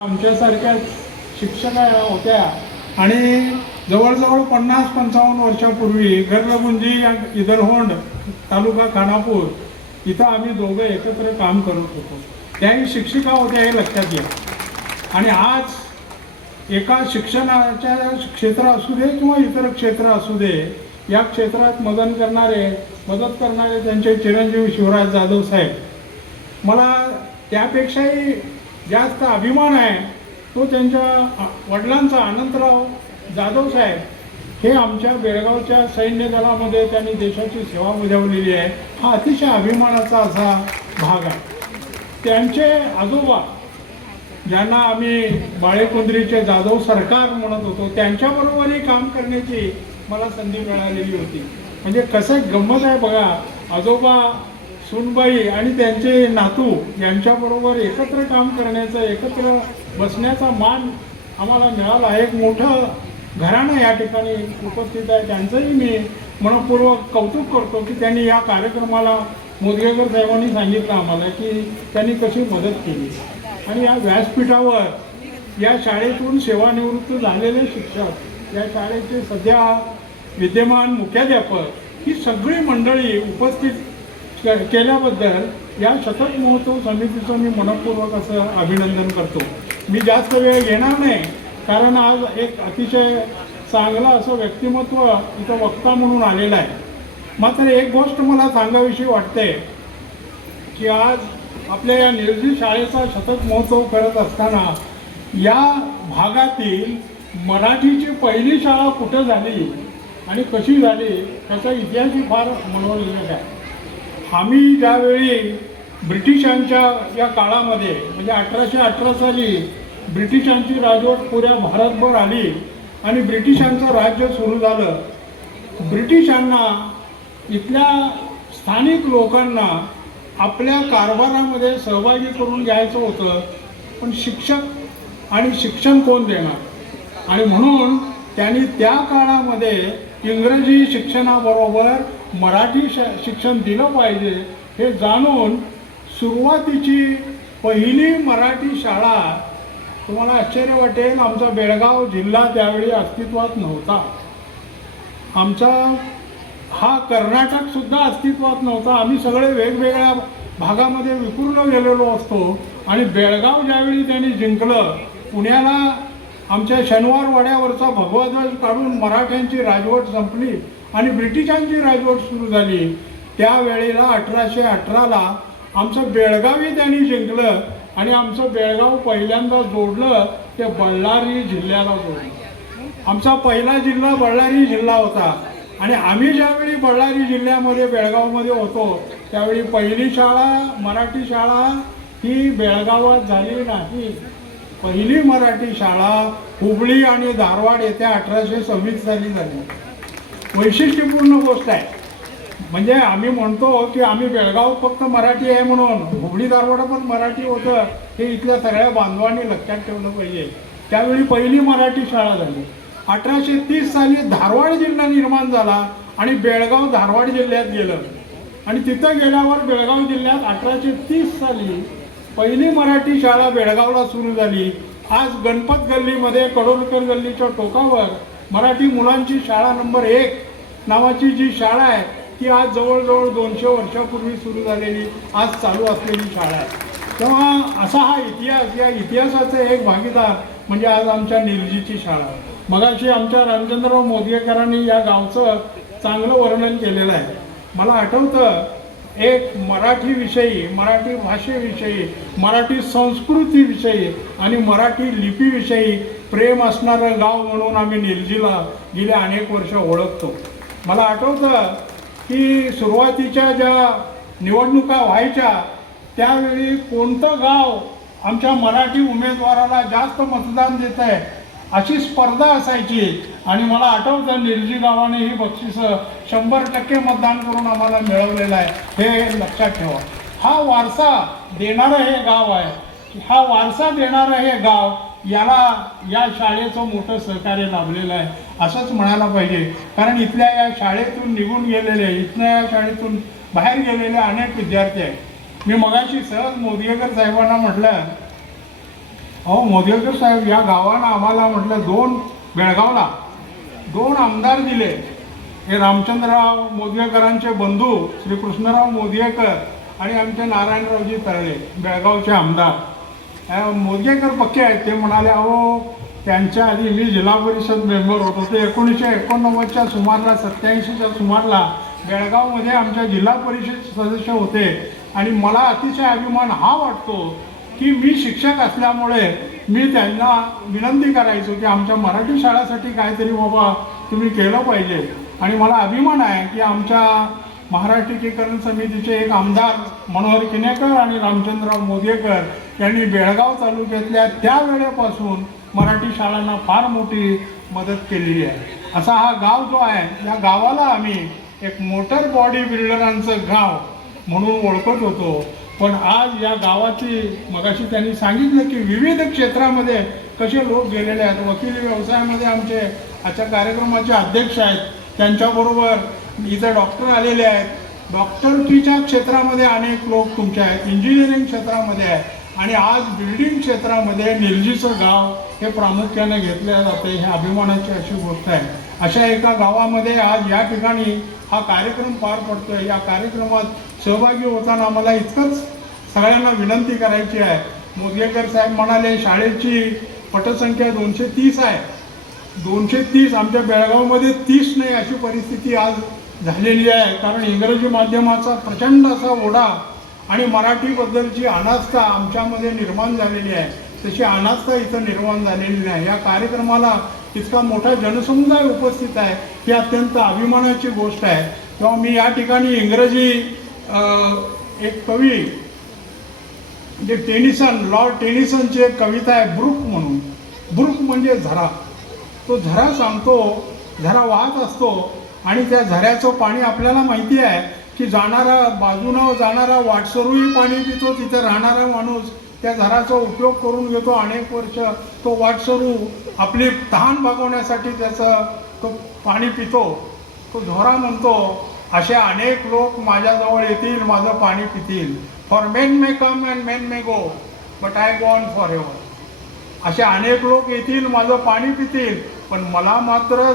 आमच्यासारख्याच शिक्षक होत्या आणि जवळजवळ 50-55 वर्षापूर्वी घरलगुंजी इदरहोंड तालुका खानापूर इथं आम्ही दोघं एकत्र काम करत होतो. त्याही शिक्षिका होत्या हे लक्षात घ्या. आणि आज एका शिक्षणाच्या क्षेत्र असू दे किंवा इतर क्षेत्र असू दे, या क्षेत्रात मदत करणारे त्यांचे चिरंजीव शिवराज जाधव साहेब, मला त्यापेक्षाही जास्त अभिमान आहे तो त्यांच्या वडिलांचा अनंतराव जाधव साहेब. हे आमच्या बेळगावच्या सैन्य दलामध्ये त्यांनी देशाची सेवा बजावलेली आहे. हा अतिशय अभिमानाचा असा भाग आहे. त्यांचे आजोबा ज्यांना आम्ही बाळेकुंद्रीचे जाधव सरकार म्हणत होतो, त्यांच्याबरोबरही काम करण्याची मला संधी मिळालेली होती. म्हणजे कसं गंमत आहे बघा, आजोबा, सुनबाई आणि त्यांचे नातू यांच्याबरोबर एकत्र काम करण्याचं, एकत्र बसण्याचा मान आम्हाला मिळाला. एक मोठं घराणं या ठिकाणी उपस्थित आहे. त्यांचंही मी मनपूर्वक कौतुक करतो की त्यांनी या कार्यक्रमाला, मोदगेकर साहेबांनी सांगितलं आम्हाला की त्यांनी कशी मदत केली. आणि या व्यासपीठावर या शाळेतून सेवानिवृत्त झालेले शिक्षक, या शाळेचे सध्या विद्यमान मुख्याध्यापक, ही सगळी मंडळी उपस्थित केल्याबद्दल या शतक महोत्सव समितीचं मी मनपूर्वक असं अभिनंदन करतो. मी जास्त वेळ घेणार नाही, कारण आज एक अतिशय चांगलं असं व्यक्तिमत्व इथं वक्ता म्हणून आलेलं आहे. मात्र एक गोष्ट मला सांगावीशी वाटते की आज आपल्या या निलजी शाळेचा शतक महोत्सव करत असताना या भागातील मराठीची पहिली शाळा कुठं झाली आणि कशी झाली त्याचा इतिहासही फार मनोरंजक आहे. आम्ही ज्यावेळी ब्रिटिशांच्या या काळामध्ये, म्हणजे 1818 साली ब्रिटिशांची राजवट पुऱ्या भारतभर आली आणि ब्रिटिशांचं राज्य सुरू झालं. ब्रिटिशांना इथल्या स्थानिक लोकांना आपल्या कारभारामध्ये सहभागी करून घ्यायचं होतं, पण शिक्षक आणि शिक्षण कोण देणार? आणि म्हणून त्यांनी त्या काळामध्ये इंग्रजी शिक्षणाबरोबर मराठी शिक्षण दिलं पाहिजे हे जाणून सुरुवातीची पहिली मराठी शाळा, तुम्हाला आश्चर्य वाटेल, आमचा बेळगाव जिल्हा त्यावेळी अस्तित्वात नव्हता. आमचा हा कर्नाटकसुद्धा अस्तित्वात नव्हता. आम्ही सगळे वेगवेगळ्या भागामध्ये विखुरलो गेलेलो असतो. आणि बेळगाव ज्यावेळी त्यांनी जिंकलं, पुण्याला आमच्या शनिवार वाड्यावरचा भगवा ध्वज काढून मराठ्यांची राजवट संपली आणि ब्रिटिशांची राजवट सुरू झाली. त्यावेळेला 1818ला आमचं बेळगावही त्यांनी जिंकलं आणि आमचं बेळगाव पहिल्यांदा जोडलं ते बळ्ळारी जिल्ह्याला जोडलं. आमचा पहिला जिल्हा बळ्ळारी जिल्हा होता. आणि आम्ही ज्यावेळी बळ्ळारी जिल्ह्यामध्ये बेळगावमध्ये होतो त्यावेळी पहिली शाळा, मराठी शाळा ही बेळगावात झाली नाही. पहिली मराठी शाळा हुबळी आणि धारवाड येथे 1826 साली झाली. वैशिष्ट्यपूर्ण गोष्ट आहे. म्हणजे आम्ही म्हणतो की आम्ही बेळगाव फक्त मराठी आहे म्हणून, हुबळी धारवाड पण मराठी होतं, हे इथल्या सगळ्या बांधवांनी लक्षात ठेवलं पाहिजे. त्यावेळी पहिली मराठी शाळा झाली. 1830 साली धारवाड जिल्हा निर्माण झाला आणि बेळगाव धारवाड जिल्ह्यात गेलं. आणि तिथं गेल्यावर बेळगाव जिल्ह्यात 1830 साली पहिली मराठी शाळा बेळगावला सुरू झाली. आज गणपत गल्लीमध्ये, कडोलकर गल्लीच्या टोकावर मराठी मुलांची शाळा नंबर 1 नावाची जी शाळा आहे ती आज जवळजवळ 200 वर्षापूर्वी सुरू झालेली, आज चालू असलेली शाळा आहे. तेव्हा असा हा इतिहास, या इतिहासाचे एक भागीदार म्हणजे आज आमच्या निलजीची शाळा. मगाशी आमच्या रामचंद्रराव मोदगेकरांनी या गावचं चांगलं वर्णन केलेलं आहे. मला आठवतं एक मराठीविषयी, मराठी भाषेविषयी, मराठी संस्कृतीविषयी आणि मराठी लिपीविषयी प्रेम असणारं गाव म्हणून आम्ही निलजीला गेले अनेक वर्ष ओळखतो. मला आठवतं की सुरुवातीच्या ज्या निवडणुका व्हायच्या त्यावेळी कोणतं गाव आमच्या मराठी उमेदवाराला जास्त मतदान देत आहे अशी स्पर्धा असायची. आणि मला आठवतं निलजी गावाने ही बक्षिसं 100% मतदान करून आम्हाला मिळवलेलं आहे. हे लक्षात ठेवा. हा वारसा देणारं हे गाव आहे. हा वारसा देणारं हे गाव, याला या शाळेचं मोठं सहकार्य लाभलेलं आहे असंच म्हणायला पाहिजे. कारण इथल्या या शाळेतून निघून गेलेले, इथल्या या शाळेतून बाहेर गेलेले अनेक विद्यार्थी आहेत. मी मगाशी सहज मोदगेकर साहेबांना म्हटलं अहो मोदिकर साहेब, या गावानं आम्हाला म्हटलं बेळगावला 2 आमदार दिले. हे रामचंद्रराव मोदियेकरांचे बंधू श्री कृष्णराव मोदियेकर आणि आमचे नारायणरावजी तळले, बेळगावचे आमदार. मोदियेकर पक्के आहेत. ते म्हणाले, अहो त्यांच्या आधी मी जिल्हा परिषद मेंबर होतो. ते 1989च्या सुमारला 87च्या सुमारला बेळगावमध्ये आमच्या जिल्हा परिषद सदस्य होते. आणि मला अतिशय अभिमान हा वाटतो की मी शिक्षक असल्यामुळे मी त्यांना विनंती करायचो की आमच्या मराठी शाळेसाठी काहीतरी बाबा तुम्ही केलं पाहिजे. आणि मला अभिमान आहे की आमच्या महाराष्ट्रीयकरण समितीचे एक आमदार मनोहर किनेकर आणि रामचंद्रराव मोदियेकर यांनी बेळगाव तालुक्यातल्या त्या वेळेपासून मराठी शाळांना फार मोठी मदत केलेली आहे. असा हा गाव जो आहे, या गावाला आम्ही एक मोटर बॉडी बिल्डरांचं गाव म्हणून ओळखत होतो. पण आज या गावाची, मगाशी त्यांनी सांगितलं की विविध क्षेत्रामध्ये कसे लोक गेलेले आहेत. वकिली व्यवसायामध्ये आमचे आजच्या कार्यक्रमाचे अध्यक्ष आहेत, त्यांच्याबरोबर इथं डॉक्टर आलेले आहेत. डॉक्टरकीच्या क्षेत्रामध्ये अनेक लोक तुमचे आहेत, इंजिनिअरिंग क्षेत्रामध्ये आहे. आणि आज बिल्डिंग क्षेत्रामध्ये निलजीचं गाव हे प्रामुख्याने घेतले जाते. हे अभिमानाची अशी गोष्ट आहे. अशा एका गावामध्ये आज या ठिकाणी हा कार्यक्रम पार पडतोय. या कार्यक्रमात सहभागी होताना मला इतकंच सगळ्यांना विनंती करायची आहे. मोदियेकर साहेब म्हणाले शाळेची पटसंख्या 230 आहे. 230 आमच्या बेळगावमध्ये 30 नाही अशी परिस्थिती आज झालेली आहे. कारण इंग्रजी माध्यमाचा प्रचंड असा ओढा आणि मराठीबद्दलची अनास्था आमच्यामध्ये निर्माण झालेली आहे. तशी अनास्था इथं निर्माण झालेली नाही. या कार्यक्रमाला इतका मोठा जनसमुदाय उपस्थित आहे ही अत्यंत अभिमानाची गोष्ट आहे. तेव्हा मी या ठिकाणी इंग्रजी एक कवी जे टेनिसन, लॉर्ड टेनिसनची एक कविता आहे ब्रुक म्हणून. ब्रुक म्हणजे झरा. तो झरा सांगतो, झरा वाहत असतो आणि त्या झऱ्याचं पाणी आपल्याला माहिती आहे की बाजूनं जाणारा वाटसरूही पाणी पितो. तिथे राहणारा माणूस त्या झराचा उपयोग करून घेतो. अनेक वर्ष तो वाटसरू आपली तहान भागवण्यासाठी त्याचं तो पाणी पितो. तो झोरा म्हणतो, असे अनेक लोक माझ्याजवळ येतील, माझं पाणी पितील. For men may come and men may go, but I go on forever. असे अनेक लोक येतील, माझं पाणी पितील, पण मला मात्र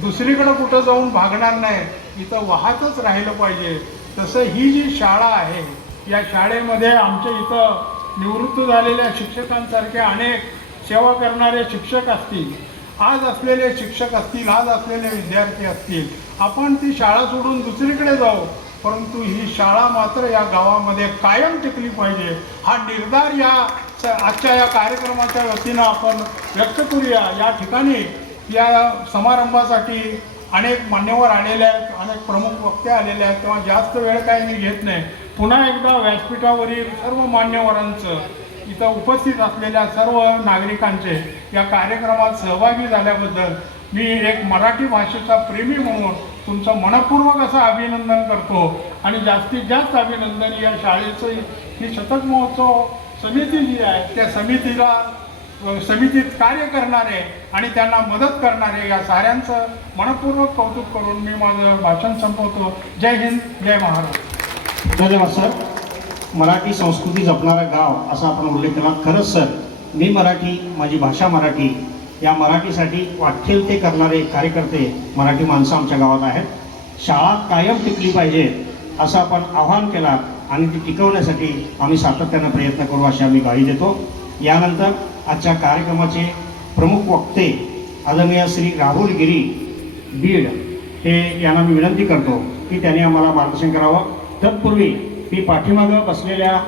दुसरीकडे कुठं जाऊन भागणार नाही, इथं वाहतच राहिलं पाहिजे. तसं ही जी शाळा आहे, या शाळेमध्ये आमच्या इथं निवृत्त झालेल्या शिक्षकांसारखे अनेक सेवा करणारे शिक्षक असतील, आज असलेले शिक्षक असतील, आज असलेले विद्यार्थी असतील. आपण ती शाळा सोडून दुसरीकडे जाऊ, परंतु ही शाळा मात्र या गावामध्ये कायम टिकली पाहिजे. हा निर्धार आजच्या या कार्यक्रमाच्या वतीनं आपण व्यक्त करूया. या ठिकाणी या समारंभासाठी अनेक मान्यवर आलेले आहेत, अनेक प्रमुख वक्ते आलेले आहेत. तेव्हा जास्त वेळ काही मी घेत नाही. पुन्हा एकदा व्यासपीठावरील सर्व मान्यवरांचं, इथं उपस्थित असलेल्या सर्व नागरिकांचे या कार्यक्रमात सहभागी झाल्याबद्दल मी एक मराठी भाषेचा प्रेमी म्हणून तुमचं मनपूर्वक असं अभिनंदन करतो. आणि जास्तीत जास्त अभिनंदन या शाळेचं, ही शतक महोत्सव समिती जी आहे त्या समितीत कार्य करणारे आणि त्यांना मदत करणारे या साऱ्यांचं मनपूर्वक कौतुक करून मी माझं भाषण संपवतो. जय हिंद, जय महाराष्ट्र. धन्यवाद सर. मराठी संस्कृती जपणारं गाव असा आपण उल्लेख केला. खरंच सर, मी मराठी, माझी भाषा मराठी, या मराठीसाठी वाटेल ते करणारे कार्यकर्ते मराठी माणसं आमच्या गावात आहेत. शाळा कायम टिकली पाहिजे असं आपण आवाहन केलं आणि ती टिकवण्यासाठी आम्ही सातत्यानं प्रयत्न करू अशी आम्ही ग्वाही देतो. यानंतर आजच्या कार्यक्रमाचे प्रमुख वक्ते आदरणीय श्री राहुल गिरी बीड हे यांना मी विनंती करतो की त्यांनी आम्हाला मार्गदर्शन करावं. तत्पूर्वी मी पाठीमागं बसलेल्या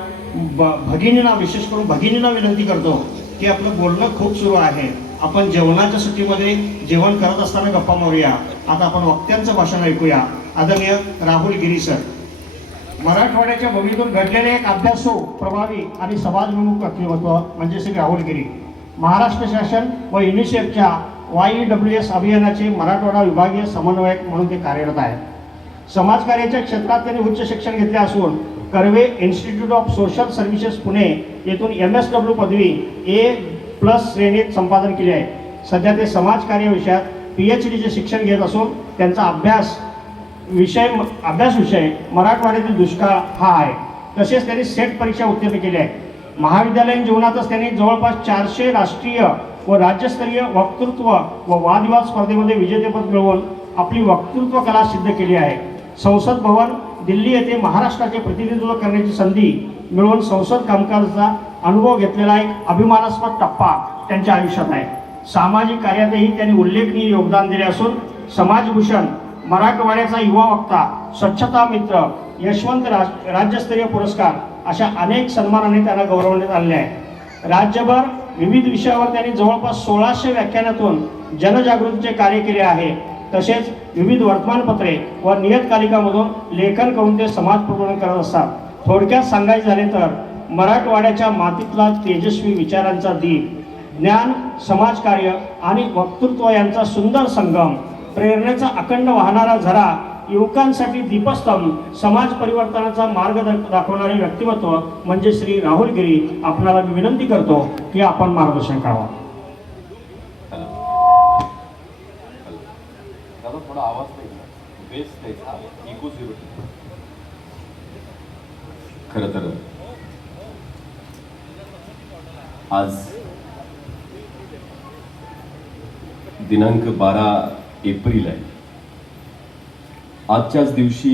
भगिनींना, विशेष करून भगिनींना विनंती करतो की आपलं बोलणं खूप सुरू आहे. आपण जेवणाच्या सुट्टीमध्ये जेवण करत असताना गप्पा मारूया. आता आपण वक्त्यांचं भाषण ऐकूया. आदरणीय राहुल गिरी सर. मराठवाड्याच्या भूमीतून घडलेले एक अभ्यासू, प्रभावी आणि समाजविमुख व्यक्तिमत्व म्हणजे श्री राहुल गिरी. महाराष्ट्र शासन व युनिसेफच्या YEWS अभियानाचे मराठवाडा विभागीय समन्वयक म्हणून ते कार्यरत आहेत. समाजकार्याच्या क्षेत्रात त्यांनी उच्च शिक्षण घेतले असून Karve institute of social services Pune येथून MSW पदवी A+ श्रेणीत संपादन केले आहे. सध्या ते समाजकार्य विषयात PhDचे शिक्षण घेत असून त्यांचा अभ्यास विषय मराठवाड्यातील दुष्काळ हा आहे. तसेच त्यांनी सेट परीक्षा उत्तीर्ण केली आहे. महाविद्यालयीन जीवनातच त्यांनी जवळपास 400 राष्ट्रीय व राज्यस्तरीय वक्तृत्व व वादविवाद स्पर्धेमध्ये विजेतेपद मिळवून आपली वक्तृत्व कला सिद्ध केली आहे. संसद भवन दिल्ली येथे महाराष्ट्राचे प्रतिनिधित्व करण्याची संधी मिळवून संसद कामकाजाचा अनुभव घेतलेला एक अभिमानास्पद टप्पा त्यांच्या आयुष्यात आहे. सामाजिक कार्यातही त्यांनी उल्लेखनीय योगदान दिले असून समाजभूषण, मराठवाड्याचा युवा वक्ता, स्वच्छता मित्र, यशवंत राज्यस्तरीय पुरस्कार अशा अनेक सन्मानाने त्यांना गौरवण्यात आले आहे. राज्यभर विविध विषयावर त्यांनी जवळपास 1600 व्याख्यानातून जनजागृतीचे कार्य केले आहे. तसेच विविध वर्तमानपत्रे व नियतकालिकामधून लेखन करून ते समाज प्रबोधन करत असतात. थोडक्यात सांगायचे झाले तर मराठवाड्याच्या मातीतला तेजस्वी विचारांचा दीप, ज्ञान, समाजकार्य आणि वक्तृत्व यांचा सुंदर संगम, प्रेरणेचा अखंड वाहणारा झरा, युवकांसाठी दीपस्तंभ, समाज परिवर्तनाचा मार्ग दाखवणारे व्यक्तिमत्व म्हणजे श्री राहुल गिरी. आपणाला मी विनंती करतो की आपण मार्गदर्शन करावं. थोडा आवाज बेस द्यायचा, इको झिरो. खरं तर आज दिनांक 12 एप्रिल आहे. आजच्याच दिवशी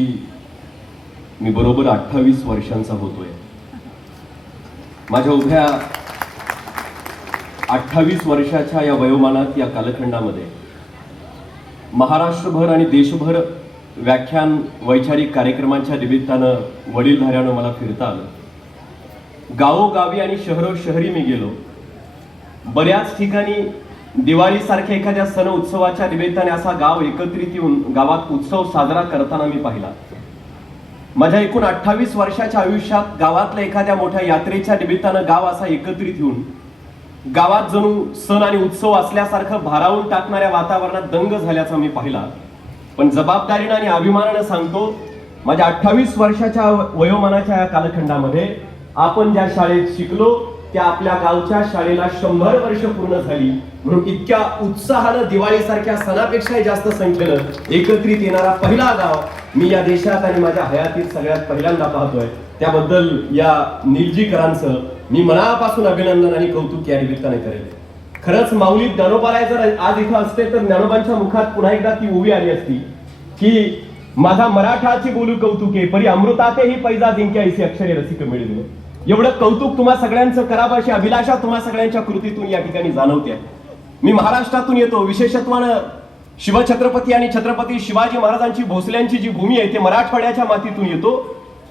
मी बरोबर 28 वर्षांचा होतोय. माझ्या उभ्या 28 वर्षाच्या या वयोमानात, या कालखंडामध्ये महाराष्ट्रभर आणि देशभर व्याख्यान, वैचारिक कार्यक्रमांच्या निमित्तानं वडीलधाऱ्यानं मला फिरता आलं. गावोगावी आणि शहरोशहरी मी गेलो. बऱ्याच ठिकाणी दिवाळीसारख्या एखाद्या सण उत्सवाच्या निमित्ताने असा गाव एकत्रित येऊन गावात उत्सव साजरा करताना मी पाहिला. माझ्या एकूण 28 वर्षाच्या आयुष्यात गावातल्या एखाद्या मोठ्या यात्रेच्या निमित्तानं गाव असा एकत्रित येऊन गावात जणू सण आणि उत्सव असल्यासारखं भारावून टाकणाऱ्या वातावरणात दंग झाल्याचा मी पाहिला. पण जबाबदारीनं आणि अभिमानानं सांगतो, माझ्या 28 वर्षाच्या वयोमानाच्या या कालखंडामध्ये आपण ज्या शाळेत शिकलो त्या आपल्या गावच्या शाळेला 100 वर्ष पूर्ण झाली. म्हणून इतक्या उत्साहानं दिवाळीसारख्या सणापेक्षाही जास्त संख्येनं एकत्रित येणारा पहिला गाव मी या देशात आणि माझ्या हयातीत सगळ्यात पहिल्यांदा पाहतोय. त्याबद्दल या निलजीकरांचं मी मनापासून अभिनंदन आणि कौतुक या निमित्ताने करेल. खरंच माऊली ज्ञानोबाराय जर आज इथं असते तर ज्ञानोबांच्या मुखात पुन्हा एकदा ती उभी आली असती की माझा मराठाची बोलू कौतुके परी अमृतातेही पैजा जिंक्या इसे अक्षरे रसिक मिळेल. एवढं कौतुक तुम्हा सगळ्यांचं करावं अशी अभिलाषा तुम्हा सगळ्यांच्या कृतीतून या ठिकाणी जाणवते. मी महाराष्ट्रातून येतो, विशेषत्वानं शिवछत्रपती आणि छत्रपती शिवाजी महाराजांची, भोसल्यांची जी भूमी आहे ते मराठवाड्याच्या मातीतून येतो.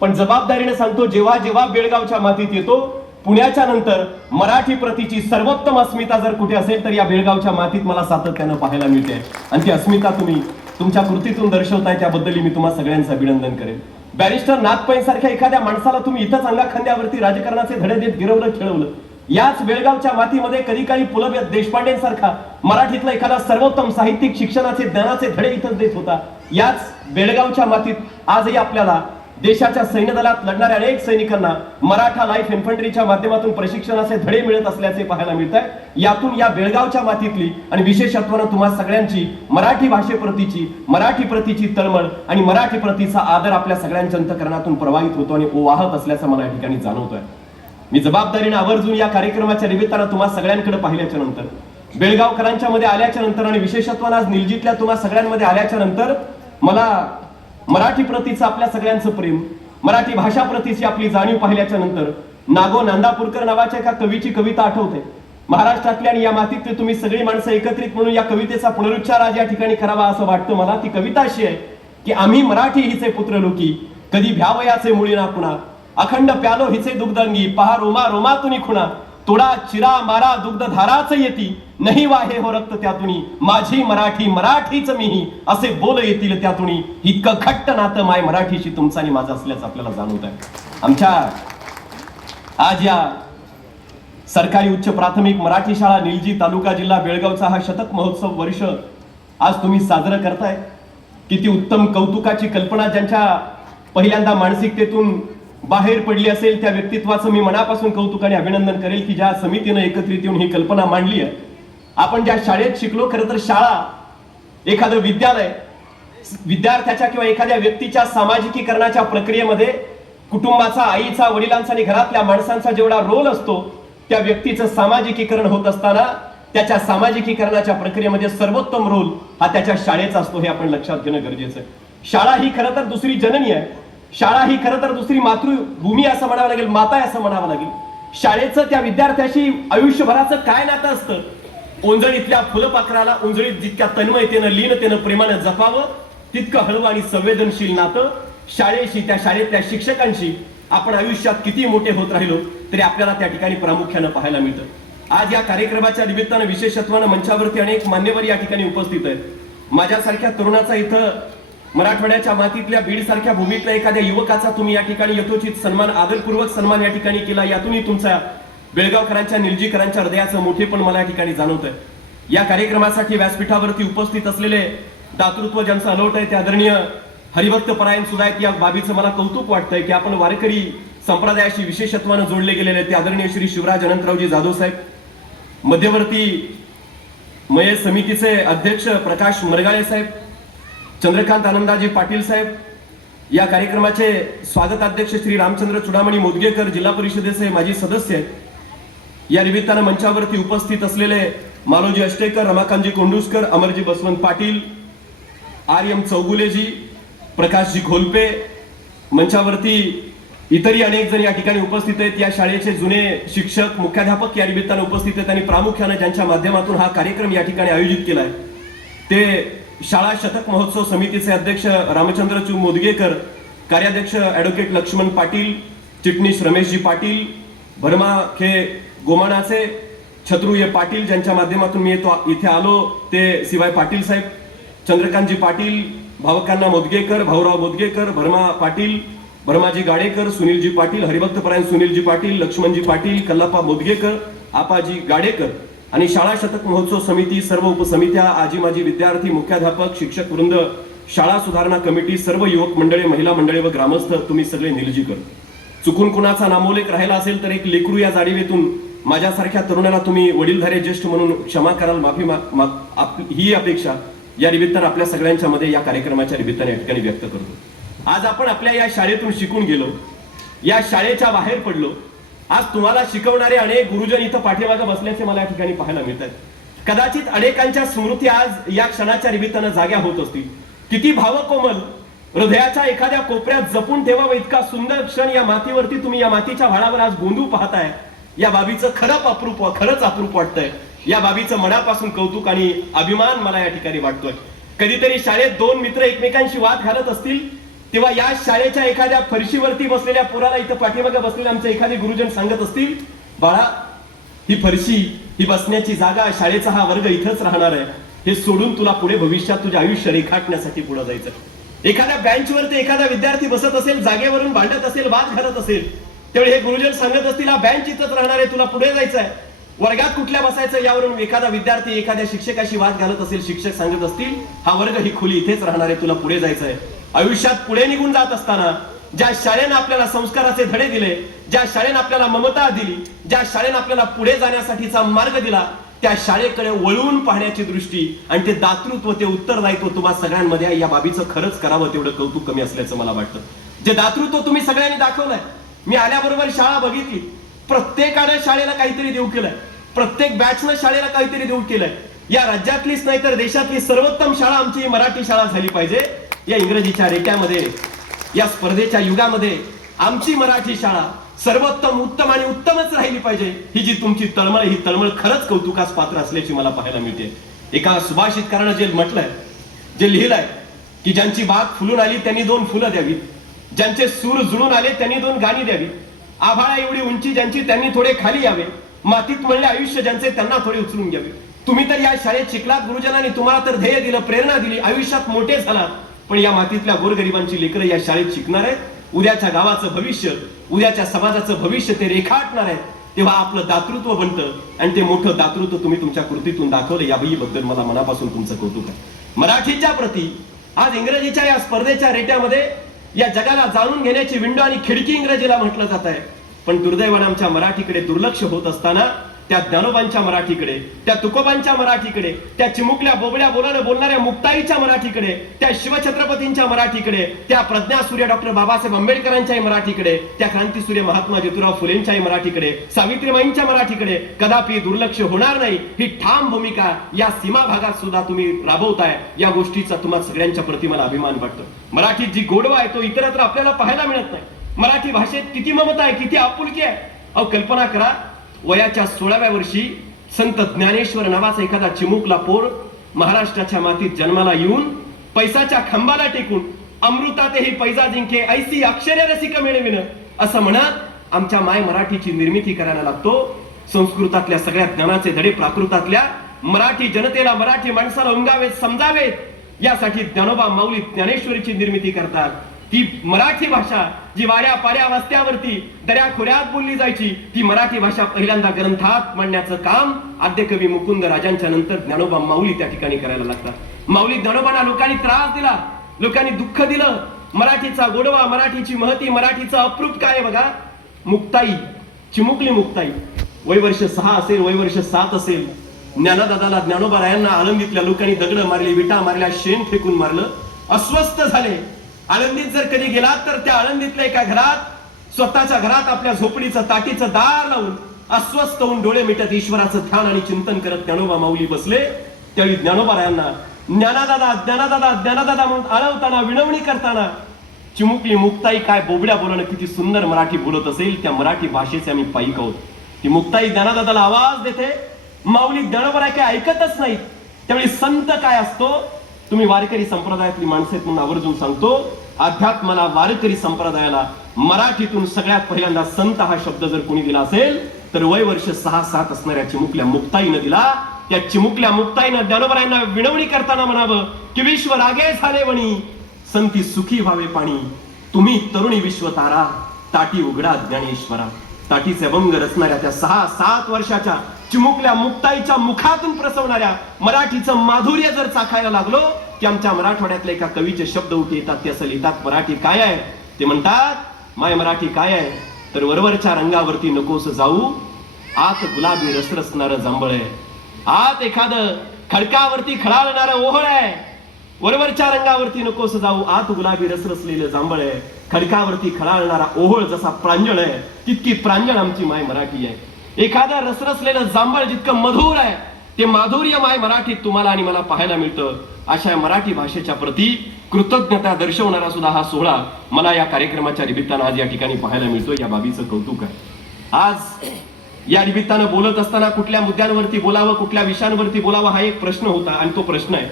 पण जबाबदारीने सांगतो, जेव्हा जेव्हा बेळगावच्या मातीत येतो, पुण्याच्या नंतर मराठी प्रतीची सर्वोत्तम अस्मिता जर कुठे असेल तर या बेळगावच्या मातीत मला सातत्यानं पाहायला मिळते. आणि ती अस्मिता तुम्ही तुमच्या कृतीतून दर्शवताय, त्याबद्दल मी तुम्हा सगळ्यांचं अभिनंदन करेन. बॅरिस्टर नाथपै सारख्या एखाद्या माणसाला तुम्ही इथंच अंगा खांद्यावरती राजकारणाचे धडे देत गिरवलं, खेळवलं. याच बेळगावच्या मातीमध्ये कधी काळी पु ल देशपांडेंसारखा मराठीतला एखादा सर्वोत्तम साहित्यिक शिक्षणाचे, ज्ञानाचे धडे इथंच देत होता. याच बेळगावच्या मातीत आजही आपल्याला देशाच्या सैन्य दलात लढणाऱ्या अनेक सैनिकांना मराठा लाईफ इन्फंट्रीच्या माध्यमातून प्रशिक्षणाचे धडे मिळत असल्याचे पाहायला मिळत आहे. यातून या बेळगावच्या मातीतली आणि विशेषत्वानं तुम्हा सगळ्यांची मराठी भाषेप्रतीची, मराठी प्रतीची तळमळ आणि मराठी प्रतीचा आदर आपल्या सगळ्यांच्या अंतःकरणातून प्रवाहित होतो आणि वाहत असल्याचं मला या ठिकाणी जाणवतोय. मी जबाबदारीने आवर्जून या कार्यक्रमाच्या निमित्तानं तुम्हा सगळ्यांकडे पाहिल्याच्या नंतर, बेळगावकरांच्या मध्ये आल्याच्या नंतर आणि विशेषत्वानं आज निलजीतल्या तुम्हा सगळ्यांमध्ये आल्याच्या नंतर मला मराठी प्रतीचं आपल्या सगळ्यांचं प्रेम, मराठी भाषा प्रतीची आपली जाणीव पाहिल्याच्या नंतर नागो नांदापूरकर नावाच्या एका कवीची कविता आठवते. महाराष्ट्रातल्या आणि या मातीतले तुम्ही सगळी माणसं एकत्रित म्हणून या कवितेचा पुनरुच्चार आज या ठिकाणी करावा असं वाटतं मला. ती कविता अशी आहे की आम्ही मराठी हिचे पुत्र लोकी, कधी भ्यावयाचे मुळी ना कुणा, अखंड प्यालो हिचे दुग्धंगी, पहा रोमा रोमातुनी खुणा, तोडा चिरा मारा दुग्ध धाराच येती, नाही वाहे हो रक्त त्यातुनी, माझी मराठी मराठीच मीही, असे बोल येतील त्यातुनी. इतकं घट्ट नातं माय मराठीशी तुमचं आणि माझं असल्याचं आपल्याला जाणवत आहे. आमच्या आज या सरकारी उच्च प्राथमिक मराठी शाळा निलजी तालुका जिल्हा बेळगावचा हा शतक महोत्सव वर्ष आज तुम्ही साजरं करताय. किती उत्तम कौतुकाची कल्पना ज्यांच्या पहिल्यांदा मानसिकतेतून बाहेर पडली असेल त्या व्यक्तित्वाचं मी मनापासून कौतुकाने अभिनंदन करेल की ज्या समितीनं एकत्रित येऊन ही कल्पना मांडली आहे. आपण ज्या शाळेत शिकलो, खरं तर शाळा एखादं विद्यालय विद्यार्थ्याच्या किंवा एखाद्या व्यक्तीच्या सामाजिकीकरणाच्या प्रक्रियेमध्ये कुटुंबाचा, आईचा, वडिलांचा आणि घरातल्या माणसांचा जेवढा रोल असतो त्या व्यक्तीचं सामाजिकीकरण होत असताना त्याच्या सामाजिकीकरणाच्या प्रक्रियेमध्ये सर्वोत्तम रोल हा त्याच्या शाळेचा असतो, हे आपण लक्षात घेणं गरजेचं आहे. शाळा ही खरं तर दुसरी जननी आहे. शाळा ही खरं तर दुसरी मातृभूमी असं म्हणावं लागेल, माता आहे असं म्हणावं लागेल. शाळेचं त्या विद्यार्थ्याशी आयुष्यभराचं काय नातं असतं? ओंजळीतल्या फुलपाखराला ओंजळीत जितक्या तन्मयतेनं, लीनतेनं, प्रेमानं जपावं तितकं हळवं आणि संवेदनशील नातं शाळेशी, त्या शाळेतल्या शिक्षकांशी आपण आयुष्यात किती मोठे होत राहिलो तरी आपल्याला त्या ठिकाणी प्रामुख्यानं पाहायला मिळतं. आज या कार्यक्रमाच्या निमित्तानं विशेषत्वानं मंचावरती अनेक मान्यवर या ठिकाणी उपस्थित आहेत. माझ्यासारख्या तरुणाचा इथं मराठवाड्याच्या मातीतल्या बीड सारख्या भूमीतल्या एखाद्या युवकाचा तुम्ही या ठिकाणी यथोचित सन्मान, आदरपूर्वक सन्मान या ठिकाणी केला, यातूनही तुमच्या बेळगावकरांच्या, निलजीकरांच्या हृदयाचं मोठेपण मला या ठिकाणी जाणवतंय. या कार्यक्रमासाठी व्यासपीठावरती उपस्थित असलेले दातृत्व ज्यांचं अलोट आहे ते आदरणीय हरिभक्त परायण सुद्धा आहेत. या बाबीचं मला कौतुक वाटतंय की आपण वारकरी संप्रदायाशी विशेषत्वानं जोडले गेलेले आहेत. ते आदरणीय श्री शिवराज अनंतरावजी जाधव साहेब, मध्यवर्ती मयेश समितीचे अध्यक्ष प्रकाश मरगाळे साहेब, चंद्रकांत आनंदाजी पाटील साहेब, या कार्यक्रमाचे स्वागताध्यक्ष श्री रामचंद्र चुडामणी मोदगेकर, जिल्हा परिषदेचे माजी सदस्य आहेत. या निमित्तानं मंचावरती उपस्थित असलेले मालोजी अष्टेकर, रमाकांतजी कोंडुसकर, अमरजी बसवंत पाटील, आर एम चौगुलेजी, प्रकाशजी घोलपे, मंचावरती इतरही अनेक जण या ठिकाणी उपस्थित आहेत. या शाळेचे जुने शिक्षक, मुख्याध्यापक या निमित्तानं उपस्थित आहेत आणि प्रामुख्यानं ज्यांच्या माध्यमातून हा कार्यक्रम या ठिकाणी आयोजित केलाय ते शाळा शतक महोत्सव समितीचे अध्यक्ष रामचंद्र मोदगेकर, कार्याध्यक्ष ॲडव्होकेट लक्ष्मण पाटील, चिटणीस रमेशजी पाटील, भरमा खे गोमाणाचे छत्रुय पाटील, ज्यांच्या माध्यमातून मी इथे आलो ते शिवाय पाटील साहेब, चंद्रकांतजी पाटील, भावकांना मोदगेकर, भाऊराव मोदगेकर, भरमा पाटील, भरमाजी गाडेकर, सुनीलजी पाटील, हरिभक्त परायण सुनीलजी पाटील, लक्ष्मणजी पाटील, कल्लापा मोदगेकर, आपाजी गाडेकर आणि शाळा शतक महोत्सव समिती, सर्व उपसमित्या, आजी माजी विद्यार्थी, मुख्याध्यापक, शिक्षक वृंद, शाळा सुधारणा कमिटी, सर्व युवक मंडळे, महिला मंडळे व ग्रामस्थ, तुम्ही सगळे निलजीकर. चुकून कुणाचा नामोल्लेख राहिला असेल तर एक लेकरू या जाणीवेतून माझ्यासारख्या तरुणाला तुम्ही वडीलधारे ज्येष्ठ म्हणून क्षमा कराल, माफी ही अपेक्षा या निमित्तानं आपल्या सगळ्यांच्या मध्ये या कार्यक्रमाच्या निमित्ताने या ठिकाणी व्यक्त करतो. आज आपण आपल्या या शाळेतून शिकून गेलो, या शाळेच्या बाहेर पडलो. आज तुम्हाला शिकवणारे अनेक गुरुजन इथं पाठीमागं बसल्याचे मला या ठिकाणी पाहायला मिळतात. कदाचित अनेकांच्या स्मृती आज या क्षणाच्या निमित्तानं जाग्या होत असतील. किती भावकोमल, हृदयाच्या एखाद्या कोपऱ्यात जपून ठेवावं इतका सुंदर क्षण या मातीवरती तुम्ही या मातीच्या भाडावर आज गोंधू पाहताय. या बाबीचं खरंच अप्रूप वाटतंय. या बाबीचं मनापासून कौतुक आणि अभिमान मला या ठिकाणी वाटतोय. कधीतरी शाळेत दोन मित्र एकमेकांशी वाद घालत असतील तेव्हा या शाळेच्या एखाद्या फरशीवरती बसलेल्या पोराला इथं पाठीमागे बसलेले आमचे एखादे गुरुजन सांगत असतील, बाळा ही फरशी, ही बसण्याची जागा, शाळेचा हा वर्ग इथंच राहणार आहे, हे सोडून तुला पुढे भविष्यात तुझे आयुष्य रेखाटण्यासाठी पुढे जायचं. एखाद्या बेंचवरती एखादा विद्यार्थी बसत असेल, जागेवरून भांडत असेल, वाद घालत असेल, त्यावेळी हे गुरुजन सांगत असतील हा बेंच इथंच राहणार आहे, तुला पुढे जायचं आहे, वर्गात कुठल्या बसायचं. यावरून एखादा विद्यार्थी एखाद्या शिक्षकाशी वाद घालत असेल, शिक्षक सांगत असतील हा वर्ग, ही खोली इथेच राहणार आहे, तुला पुढे जायचं आहे. आयुष्यात पुढे निघून जात असताना ज्या शाळेनं आपल्याला संस्काराचे धडे दिले, ज्या शाळेनं आपल्याला ममता दिली, ज्या शाळेनं आपल्याला पुढे जाण्यासाठीचा मार्ग दिला, त्या शाळेकडे वळून पाहण्याची दृष्टी आणि ते दातृत्व, ते उत्तरदायित्व तुम्हा सगळ्यांमध्ये या बाबीचं खरंच करावं तेवढं कौतुक कमी असल्याचं मला वाटतं. जे दातृत्व तुम्ही सगळ्यांनी दाखवलंय. मी आल्याबरोबर शाळा बघितली. प्रत्येकानं शाळेला काहीतरी देऊ केलंय, प्रत्येक बॅचनं शाळेला काहीतरी देऊ केलंय. या राज्यातलीच नाही तर देशातली सर्वोत्तम शाळा आमची मराठी शाळा झाली पाहिजे. या इंग्रजीच्या रेट्यामध्ये, या स्पर्धेच्या युगामध्ये आमची मराठी शाळा सर्वोत्तम, उत्तम आणि उत्तमच राहिली पाहिजे. ही जी तुमची तळमळ, ही तळमळ खरंच कौतुकास पात्र असल्याची मला पाहायला मिळते. एका सुभाषितकारानं जे म्हटलंय, जे लिहिलंय की ज्यांची बाग फुलून आली त्यांनी दोन फुलं द्यावीत, ज्यांचे सूर जुळून आले त्यांनी दोन गाणी द्यावी, आभाळा एवढी उंची ज्यांची त्यांनी थोडे खाली यावे, मातीत मळले आयुष्य ज्यांचे त्यांना थोडे उचलून घ्यावे. तुम्ही तर या शाळेत शिकलात, गुरुजनांनी तुम्हाला तर ध्येय दिलं, प्रेरणा दिली, आयुष्यात मोठे झालात. पण या मातीतल्या गोरगरिबांची लेकरं या शाळेत शिकणार आहेत, उद्याच्या गावाचं भविष्य, उद्याच्या समाजाचं भविष्य ते रेखाटणार आहेत. तेव्हा आपलं दातृत्व बनतं आणि ते मोठं दातृत्व तुम्ही तुमच्या कृतीतून दाखवलं, याबद्दल मला मनापासून तुमचं कौतुक आहे. मराठीच्या प्रती आज इंग्रजीच्या या स्पर्धेच्या रेट्यामध्ये या जगाला जाणून घेण्याची विंडो आणि खिडकी इंग्रजीला म्हटलं जात आहे. पण दुर्दैवाने आमच्या मराठीकडे दुर्लक्ष होत असताना त्या ज्ञानोबांच्या मराठीकडे, त्या तुकोबांच्या मराठीकडे, त्या चिमुकल्या बोबड्या बोलणाऱ्या मुक्ताईच्या मराठीकडे, त्या शिवछत्रपतींच्या मराठीकडे, त्या प्रज्ञासूर्य डॉक्टर बाबासाहेब आंबेडकरांच्याही मराठीकडे, त्या क्रांतीसूर्य महात्मा ज्योतिराव फुलेंच्याही मराठीकडे, सावित्रीबाईंच्या मराठीकडे कदापि दुर्लक्ष होणार नाही. ही ठाम भूमिका या सीमा भागात सुद्धा तुम्ही राबवताय. या गोष्टीचा तुम्हा सगळ्यांच्या प्रति मला अभिमान वाटतो. मराठीत जी गोडवा आहे तो इतरत्र आपल्याला पाहायला मिळत नाही. मराठी भाषेत किती ममता आहे, किती आपुलकी आहे. अहो कल्पना करा, वयाच्या 16व्या वर्षी संत ज्ञानेश्वर नावाचा एखादा चिमुकला पोर महाराष्ट्राच्या मातीत जन्माला येऊन पैसाच्या खांबाला टेकून अमृतातेही पैजा जिंके ऐसी अक्षरे रसिक मिळविन असं म्हणत आमच्या माय मराठीची निर्मिती करायला लागतो. संस्कृतातल्या सगळ्या ज्ञानाचे धडे प्राकृतातल्या मराठी जनतेला, मराठी माणसाला उमगावेत, समजावेत यासाठी ज्ञानोबा माऊली ज्ञानेश्वरीची निर्मिती करतात. ती मराठी भाषा जी वाड्या पाड्या वस्त्यावरती दर्या खोऱ्यात बोलली जायची, ती मराठी भाषा पहिल्यांदा ग्रंथात मांडण्याचं काम आद्यकवी मुकुंद राजांच्या नंतर ज्ञानोबा माऊली त्या ठिकाणी करायला लागतात. माऊली ज्ञानोबांना लोकांनी त्रास दिला, लोकांनी दुःख दिलं. मराठीचा गोडवा, मराठीची महती, मराठीचं अप्रूप काय बघा. मुक्ताई, चिमुकली मुक्ताई, वय वर्ष 6 असेल, वय वर्ष 7 असेल. ज्ञानदादाला, ज्ञानोबा रायांना आळंदीतल्या लोकांनी दगड मारली, विटा मारल्या, शेण फेकून मारलं, अस्वस्थ झाले. आळंदीत जर कधी गेलात तर त्या आळंदीतल्या एका घरात, स्वतःच्या घरात आपल्या झोपडीचं ताटीचं दार लावून अस्वस्थ होऊन डोळे मिटत ईश्वराचं ध्यान आणि चिंतन करत ज्ञानोबा माऊली बसले. त्यावेळी ज्ञानोबा रायांना ज्ञानदादा ज्ञानदादा ज्ञानदादा म्हणून आळवताना, विनवणी करताना चिमुकली मुक्ताई काय बोबड्या बोलणं, किती सुंदर मराठी बोलत असेल. त्या मराठी भाषेचे आम्ही पाईक आहोत. ती मुक्ताई ज्ञानदादाला आवाज देते. माऊली ज्ञानोबा राय काय ऐकतच नाहीत. त्यावेळी संत काय असतो, तुम्ही वारकरी संप्रदायातली माणसं आहेत म्हणून आवर्जून सांगतो, अध्यात्माला, वारकरी संप्रदायाला मराठीतून सगळ्यात पहिल्यांदा संत हा शब्द जर कोणी दिला असेल तर वय वर्ष 6-7 असणाऱ्या चिमुकल्या मुक्ताईनं दिला. त्या चिमुकल्या मुक्ताईनं ज्ञानोबरायांना विनवणी करताना म्हणावं की विश्व रागे झाले वणी, संती सुखी व्हावे पाणी, तुम्ही तरुणी विश्व तारा, ताटी उघडा ज्ञानेश्वरा. ताटीचे अभंग रचणाऱ्या त्या 6-7 वर्षाच्या चिमुकल्या मुक्ताईच्या मुखातून प्रसवणाऱ्या मराठीचं माधुर्य जर चाखायला लागलो की आमच्या मराठवाड्यातल्या एका कवीचे शब्द उठे येतात. ते असं लिहितात, मराठी काय आहे. ते म्हणतात, माय मराठी काय आहे तर वरवरच्या रंगावरती नकोस जाऊ, आत गुलाबी रसरसणार जांभळ आहे. आत एखादं खडकावरती खळाळणारं ओहळ आहे. वरवरच्या रंगावरती नकोस जाऊ, आत गुलाबी रसरसलेलं जांभळ आहे. खडकावरती खळाळणारा ओहळ जसा प्रांजळ आहे तितकी प्रांजळ आमची माय मराठी आहे. एखादा रसरसलेलं जांभळ जितकं मधुर आहे ते माधुर्य माय मराठीत तुम्हाला आणि मला पाहायला मिळतं. अशा मराठी भाषेच्या प्रती कृतज्ञता दर्शवणारा सुद्धा हा सोहळा मला या कार्यक्रमाच्या निमित्तानं आज या ठिकाणी पाहायला मिळतो. या बाबीचं कौतुक आहे. आज या निमित्तानं बोलत असताना कुठल्या मुद्द्यांवरती बोलावं, कुठल्या विषयांवरती बोलावं हा एक प्रश्न होता आणि तो प्रश्न आहे.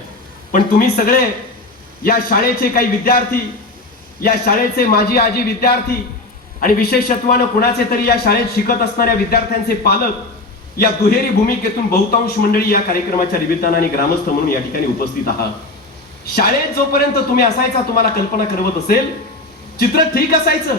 पण तुम्ही सगळे या शाळेचे काही विद्यार्थी, या शाळेचे माजी आजी विद्यार्थी आणि विशेषत्वानं कुणाचे तरी या शाळेत शिकत असणाऱ्या विद्यार्थ्यांचे पालक, या दुहेरी भूमिकेतून बहुतांश मंडळी या कार्यक्रमाच्या निमित्तानं आणि ग्रामस्थ म्हणून या ठिकाणी उपस्थित आहात. शाळेत जोपर्यंत तुम्ही असायचा तुम्हाला कल्पना करवत असेल, चित्र ठीक असायचं.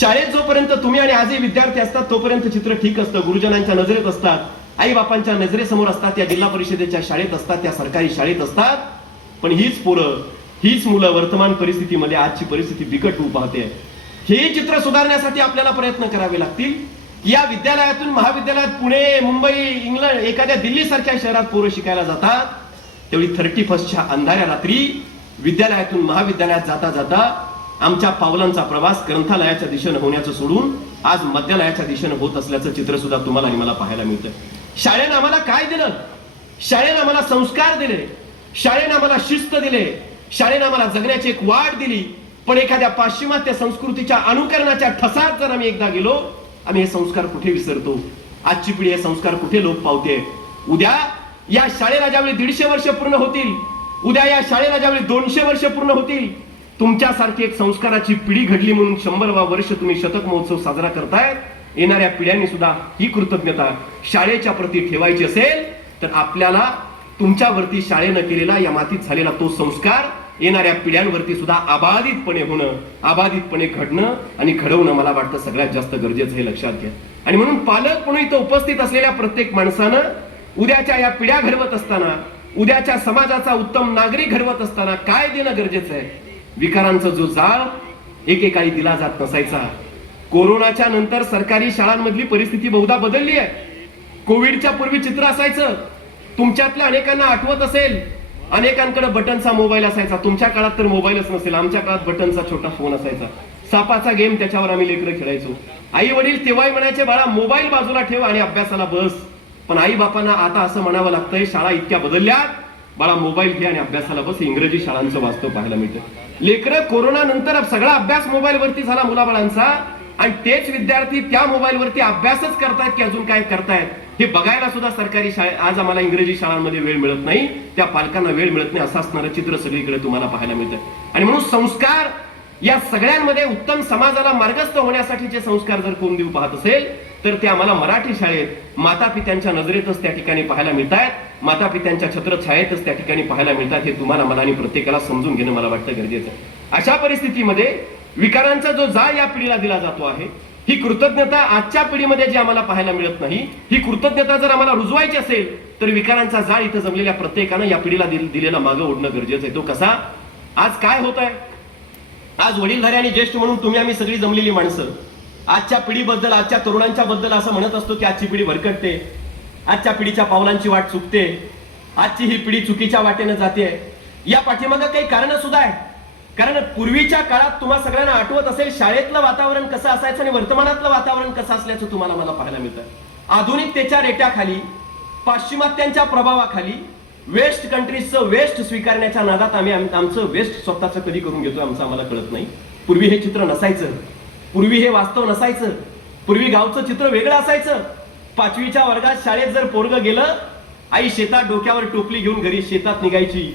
शाळेत जोपर्यंत तुम्ही आणि आजही विद्यार्थी असतात तोपर्यंत चित्र ठीक असतं. गुरुजनांच्या नजरेत असतात, आई बापांच्या नजरेसमोर असतात, या जिल्हा परिषदेच्या शाळेत असतात, त्या सरकारी शाळेत असतात. पण हीच पोरं, हीच मुलं वर्तमान परिस्थितीमध्ये आजची परिस्थिती बिकट होऊ पाहते. हे चित्र सुधारण्यासाठी आपल्याला प्रयत्न करावे लागतील. या विद्यालयातून महाविद्यालयात पुणे, मुंबई, इंग्लंड, एखाद्या दिल्ली सारख्या शहरात पोरं शिकायला जातात. तेवढी 31च्या अंधाऱ्या रात्री विद्यालयातून महाविद्यालयात जाता जाता आमच्या पावलांचा प्रवास ग्रंथालयाच्या दिशेनं होण्याचं सोडून आज मद्यालयाच्या दिशेनं होत असल्याचं चित्र सुद्धा तुम्हाला आणि मला पाहायला मिळतं. शाळेनं आम्हाला काय दिलं? शाळेनं आम्हाला संस्कार दिले, शाळेनं आम्हाला शिस्त दिले, शाळेनं आम्हाला जगण्याची एक वाट दिली. पण एखाद्या पाश्चिमात्य संस्कृतीच्या अनुकरणाच्या ठसात जर आम्ही एकदा गेलो, आम्ही हे संस्कार कुठे विसरतो? आजची पिढी हे संस्कार कुठे लोप पावते? उद्या या शाळेला ज्यावेळी 150 वर्ष पूर्ण होतील, उद्या या शाळेला ज्यावेळी 200 वर्ष पूर्ण होतील, तुमच्यासारखी एक संस्काराची पिढी घडली म्हणून 100वा वर्ष तुम्ही शतक महोत्सव साजरा करताय. येणाऱ्या पिढ्यांनी सुद्धा ही कृतज्ञता शाळेच्या प्रती ठेवायची असेल तर आपल्याला तुमच्यावरती शाळेनं केलेला, या मातीत झालेला तो संस्कार येणाऱ्या पिढ्यांवरती सुद्धा अबाधितपणे होणं, अबाधितपणे घडणं आणि घडवणं मला वाटतं सगळ्यात जास्त गरजेचं, हे लक्षात घ्या. आणि म्हणून पालक म्हणून इथं उपस्थित असलेल्या प्रत्येक माणसानं उद्याच्या या पिढ्या घडवत असताना, उद्याच्या समाजाचा उत्तम नागरिक घडवत असताना काय देणं गरजेचं आहे? विकारांचा जो जाळ एकेकाळी दिला जात नसायचा. कोरोनाच्या नंतर सरकारी शाळांमधली परिस्थिती बहुधा बदलली आहे. कोविडच्या पूर्वी चित्र असायचं. तुमच्यातल्या अनेकांना आठवत असेल, अनेकांकडे बटनचा मोबाईल असायचा. तुमच्या काळात तर मोबाईलच नसेल, आमच्या काळात बटनचा छोटा फोन असायचा. सापाचा गेम, त्याच्यावर आम्ही लेकरं खेळायचो. आई वडील तेव्हाही म्हणायचे, बाळा मोबाईल बाजूला ठेव आणि अभ्यासाला बस. पण आई बापांना आता असं म्हणावं लागतंय, शाळा इतक्या बदलल्यात, बाळा मोबाईल घे आणि अभ्यासाला बस. इंग्रजी शाळांचं वास्तव पाहायला मिळतं. लेकरं कोरोना नंतर सगळा अभ्यास मोबाईल वरती झाला मुलाबाळांचा, आणि तेच विद्यार्थी त्या मोबाईल वरती अभ्यासच करतायत की अजून काय करतायत हे बघायला सुद्धा सरकारी शाळेत आज आम्हाला इंग्रजी शाळांमध्ये वेळ मिळत नाही, त्या पालकांना वेळ मिळत नाही, असं असणारं चित्र सगळीकडे तुम्हाला पाहायला मिळतं. आणि म्हणून संस्कार या सगळ्यांमध्ये उत्तम समाजाला मार्गस्थ होण्यासाठीचे संस्कार जर कोण देऊ पाहत असेल तर ते आम्हाला मराठी शाळेत माता पित्यांच्या नजरेतच त्या ठिकाणी पाहायला मिळत आहेत, माता पित्यांच्या छत्रछायेतच त्या ठिकाणी पाहायला मिळतात. हे तुम्हाला मला आणि प्रत्येकाला समजून घेणं मला वाटतं गरजेचं आहे. अशा परिस्थितीमध्ये विकारांचा जो जाळ या पिढीला दिला जातो आहे, ही कृतज्ञता आजच्या पिढीमध्ये जी आम्हाला पाहायला मिळत नाही, ही कृतज्ञता जर आम्हाला रुजवायची असेल तर विकारांचा जाळ इथं जमलेल्या प्रत्येकानं या पिढीला दिलेला मागं ओढणं गरजेचं आहे. तो कसा? आज काय होत आहे? आज वडीलधारी आणि ज्येष्ठ म्हणून तुम्ही आम्ही सगळी जमलेली माणसं आजच्या पिढीबद्दल, आजच्या तरुणांच्या बद्दल असं म्हणत असतो की आजची पिढी भरकटते, आजच्या पिढीच्या पावलांची वाट चुकते, आजची ही पिढी चुकीच्या वाटेनं जाते. या पाठीमागं काही कारण सुद्धा आहे. कारण पूर्वीच्या काळात तुम्हा सगळ्यांना आठवत असेल शाळेतलं वातावरण कसं असायचं आणि वर्तमानातलं वातावरण कसं असल्याचं तुम्हाला मला पाहायला मिळतं. आधुनिकतेच्या रेट्याखाली, पाश्चिमात्यांच्या प्रभावाखाली, वेस्ट कंट्रीजचं वेस्ट स्वीकारण्याच्या नादात आम्ही आमचं वेस्ट स्वतःचं कधी करून घेतो आमचं आम्हाला कळत नाही. पूर्वी हे चित्र नसायचं, पूर्वी हे वास्तव नसायचं, पूर्वी गावचं चित्र वेगळं असायचं. 5वीच्या वर्गात शाळेत जर पोरगं गेलं, आई शेतात डोक्यावर टोपली घेऊन घरी शेतात निघायची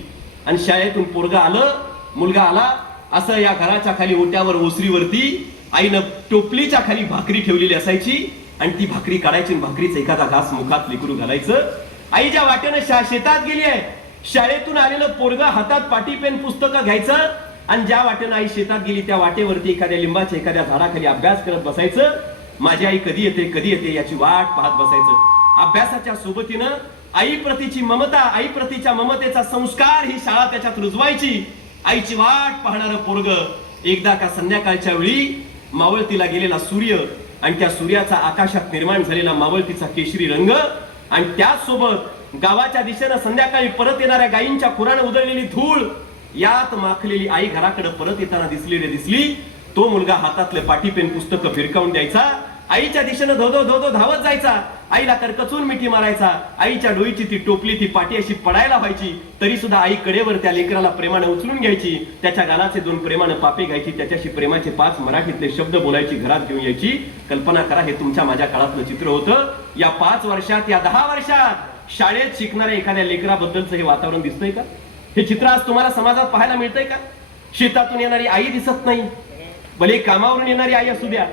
आणि शाळेतून पोरगं आलं, मुलगा आला, असं या घराच्या खाली ओट्यावर ओसरीवरती आईनं टोपलीच्या खाली भाकरी ठेवलेली असायची आणि ती भाकरी काढायची आणि भाकरीचा एखादा घास मुखात लेकरू घालायचं. आई ज्या वाटेनं शेतात गेली आहे, शाळेतून आलेलं पोरगं हातात पाटी पेन पुस्तकं घ्यायचं आणि ज्या वाटेनं आई शेतात गेली त्या वाटेवरती एखाद्या लिंबाच्या एखाद्या झाडाखाली अभ्यास करत बसायचं. माझी आई कधी येते याची वाट पाहत बसायचं. अभ्यासाच्या सोबतीनं आई प्रतीची ममता, आई प्रतीच्या ममतेचा संस्कार ही शाळा त्याच्यात रुजवायची. आईची वाट पाहणारं पोरग एकदा का संध्याकाळच्या वेळी मावळतीला गेलेला सूर्य आणि त्या सूर्याचा आकाशात निर्माण झालेला मावळतीचा केशरी रंग आणि त्याचसोबत गावाच्या दिशेनं संध्याकाळी परत येणाऱ्या गायींच्या खुरानं उधळलेली धूळ, यात माखलेली आई घराकडे परत येताना दिसली. तो मुलगा हातातले पाटी पेन पुस्तकं फिरकावून द्यायचा, आईच्या दिशेनं धो धावत जायचा, आईला करकचून मिठी मारायचा. आईच्या डोईची ती टोपली, ती पाटी अशी पडायला व्हायची तरी सुद्धा आई कडेवर त्या लेकराला प्रेमानं उचलून घ्यायची, त्याच्या गालाचे 2 प्रेमानं पापे घ्यायची, त्याच्याशी प्रेमाचे 5 मराठीतले शब्द बोलायची, घरात घेऊन यायची. कल्पना करा, हे तुमच्या माझ्या काळातलं चित्र होतं. या 5 वर्षात, या 10 वर्षात शाळेत शिकणाऱ्या एखाद्या लेकराबद्दलचं हे वातावरण दिसतंय का? हे चित्र आज तुम्हाला समाजात पाहायला मिळतंय का? शेतातून येणारी आई दिसत नाही, भले कामावरून येणारी आई असू द्या,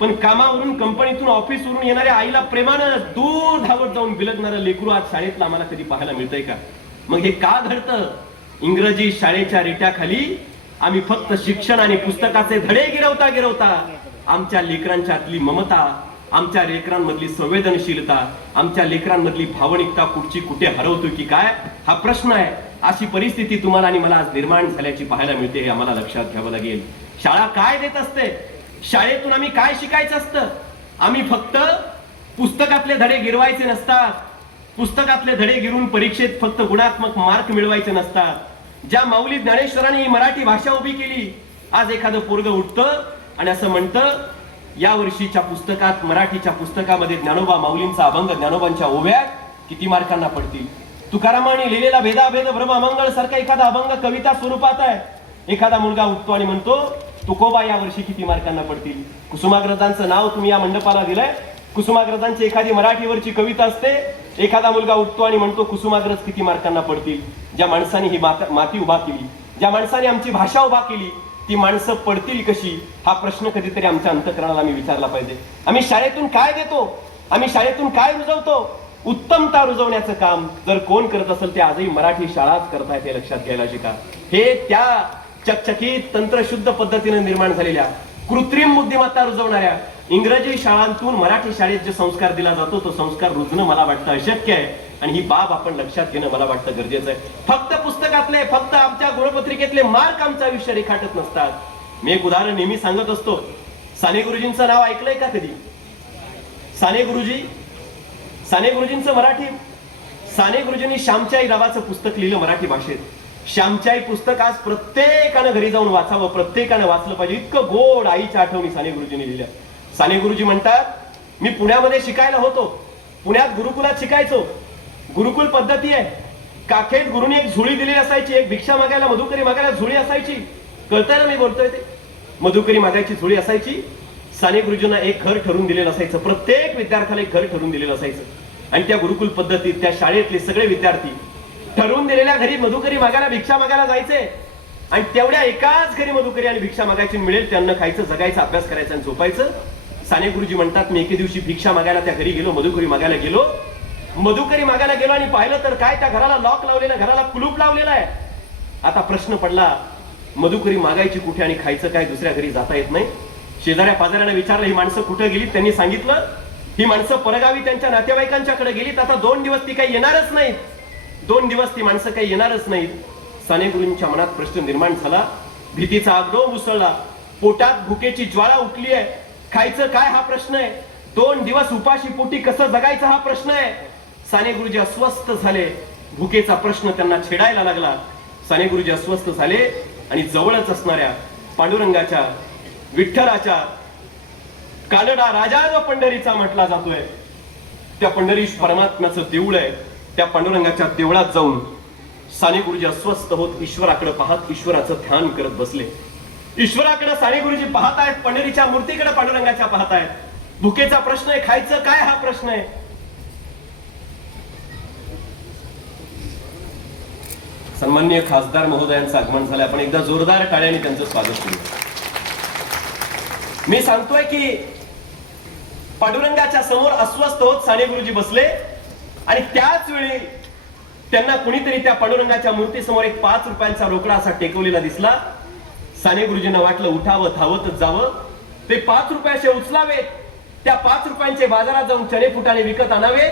पण कामावरून, कंपनीतून, ऑफिसवरून येणाऱ्या आईला प्रेमानं दूर धावत जाऊन बिलगणारं लेकरू आज शाळेतलं आम्हाला कधी पाहायला मिळतंय का? मग हे का घडतं? इंग्रजी शाळेच्या रेट्याखाली आम्ही फक्त शिक्षण आणि पुस्तकाचे धडे गिरवता आमच्या लेकरांच्यातली ममता, आमच्या लेकरांमधली संवेदनशीलता, आमच्या लेकरांमधली भावनिकता कुठे हरवतोय की काय, हा प्रश्न आहे. अशी परिस्थिती तुम्हाला आणि मला आज निर्माण झाल्याची पाहायला मिळते, हे आम्हाला लक्षात घ्यावं लागेल. शाळा काय देत असते? शाळेतून आम्ही काय शिकायचं असतं? आम्ही फक्त पुस्तकातले धडे गिरवायचे नसतात, पुस्तकातले धडे गिरून परीक्षेत फक्त गुणात्मक मार्क मिळवायचे नसतात. ज्या माऊली ज्ञानेश्वरांनी ही मराठी भाषा उभी केली, आज एखादं पोरगं उठतं आणि असं म्हणतं, या वर्षीच्या पुस्तकात, मराठीच्या पुस्तकामध्ये ज्ञानोबा माऊलींचा अभंग, ज्ञानोबांच्या ओव्या किती मार्कांना पडतील? तुकारामांनी लिहिलेला भेदाभेद ब्रह्ममंगळ सारखा एखादा अभंग कविता स्वरूपात आहे. एखादा मुलगा उठतो आणि म्हणतो, तुकोबा या वर्षी किती मार्कांना पडतील? कुसुमाग्रजांचं नाव तुम्ही या मंडपाला दिलंय. कुसुमाग्रजांची एखादी मराठीवरची कविता असते, एखादा मुलगा उठतो आणि म्हणतो, कुसुमाग्रज किती मार्कांना पडतील? ज्या माणसाने ही माती उभा केली, ज्या माणसाने आमची भाषा उभा केली, ती माणसं पडतील कशी? हा प्रश्न कधीतरी आमच्या अंतःकरणाला आम्ही विचारला पाहिजे. आम्ही शाळेतून काय देतो? आम्ही शाळेतून काय रुजवतो? उत्तमता रुजवण्याचं काम जर कोण करत असेल ते आजही मराठी शाळाच करतायत, हे लक्षात घ्यायला शिका. हे त्या चकचकीत तंत्रशुद्ध पद्धतीने निर्माण झालेल्या कृत्रिम बुद्धिमत्ता रुजवणाऱ्या इंग्रजी शाळांतून मराठी शाळेत जे संस्कार दिला जातो, तो संस्कार रुजणं मला वाटतं अशक्य आहे. आणि ही बाब आपण लक्षात घेणं मला वाटतं गरजेचं आहे. फक्त पुस्तकातले, फक्त आमच्या गुणपत्रिकेतले मार्क आमचं आयुष्य रेखाटत नसतात. मी एक उदाहरण नेहमी सांगत असतो. साने गुरुजींचं नाव ऐकलंय का कधी? साने गुरुजी, साने गुरुजींचं मराठी, साने गुरुजींनी श्यामची आई नावाचं पुस्तक लिहिलं मराठी भाषेत. श्यामची आई पुस्तक आज प्रत्येकानं घरी जाऊन वाचावं, प्रत्येकानं वाचलं पाहिजे. इतकं गोड आईच्या आठवणी साने गुरुजींनी लिहिल्या. साने गुरुजी म्हणतात, मी पुण्यामध्ये शिकायला होतो, पुण्यात गुरुकुलात शिकायचो. गुरुकुल पद्धती आहे. काखेत गुरुनी एक झोळी दिलेली असायची, एक भिक्षा मागायला मधुकरी मागायला झोळी असायची. कळतंय ना मी बोलतोय ते? मधुकरी मागायची झोळी असायची. साने गुरुजींना एक घर ठरवून दिलेलं असायचं, प्रत्येक विद्यार्थ्याला एक घर ठरवून दिलेलं असायचं. आणि त्या गुरुकुल पद्धतीत त्या शाळेतले सगळे विद्यार्थी ठरवून दिलेल्या घरी मधुकरी मागायला भिक्षा मागायला जायचे. आणि तेवढ्या एकाच घरी मधुकरी आणि भिक्षा मागायची, मिळेल त्यांना खायचं, जगायचं, अभ्यास करायचं आणि झोपायचं. साने गुरुजी म्हणतात, मी एके दिवशी भिक्षा मागायला त्या घरी गेलो, मधुकरी मागायला गेलो. मधुकरी मागायला गेलो आणि पाहिलं तर काय, त्या घराला लॉक लावलेलं, घराला कुलूप लावलेला आहे. आता प्रश्न पडला, मधुकरी मागायची कुठे आणि खायचं काय? दुसऱ्या घरी जाता येत नाही. शेजाऱ्या पाजाऱ्याने विचारलं, ही माणसं कुठे गेली? त्यांनी सांगितलं, ही माणसं परगावी त्यांच्या नातेवाईकांच्याकडे गेलीत. आता 2 दिवस ती काही येणारच नाहीत. 2 दिवस ती माणसं काही येणारच नाहीत. साने गुरुंच्या मनात प्रश्न निर्माण झाला. भीतीचा आगडोंब उसळला. पोटात भुकेची ज्वाळा उठली आहे. खायचं काय हा प्रश्न आहे. 2 दिवस उपाशी पोटी कसं जगायचं हा प्रश्न आहे. साने गुरुजी अस्वस्थ झाले. भुकेचा प्रश्न त्यांना छेडायला लागला. साने गुरुजी अस्वस्थ झाले आणि जवळच असणाऱ्या पांडुरंगाच्या, विठ्ठलाच्या, कानडा राजा जो पंढरीचा म्हटला जातोय, त्या पंढरीश परमात्म्याचं देऊळ आहे, त्या पांडुरंगाच्या देवळात जाऊन साने गुरुजी अस्वस्थ होत ईश्वराकडे पाहत ईश्वराचं ध्यान करत बसले. ईश्वराकडे साने गुरुजी पाहत आहेत, पंढरीच्या मूर्तीकडे पांडुरंगाच्या पाहत आहेत. भुकेचा प्रश्न आहे, खायचं काय हा प्रश्न आहे. सन्माननीय खासदार महोदयांचं आगमन झालं. आपण एकदा जोरदार टाळ्यांनी त्यांचं स्वागत करू. मी सांगतोय की पांडुरंगाच्या समोर अस्वस्थ होत साने गुरुजी बसले आणि त्याच वेळी त्यांना कुणीतरी त्या पांडुरंगाच्या मूर्तीसमोर एक 5 रुपयांचा रोकडा असा टेकवलेला दिसला. साने गुरुजींना वाटलं उठावं, धावतच जावं, ते 5 रुपयाचे उचलावेत, त्या 5 रुपयांचे बाजारात जाऊन चणे फुटाणे विकत आणावे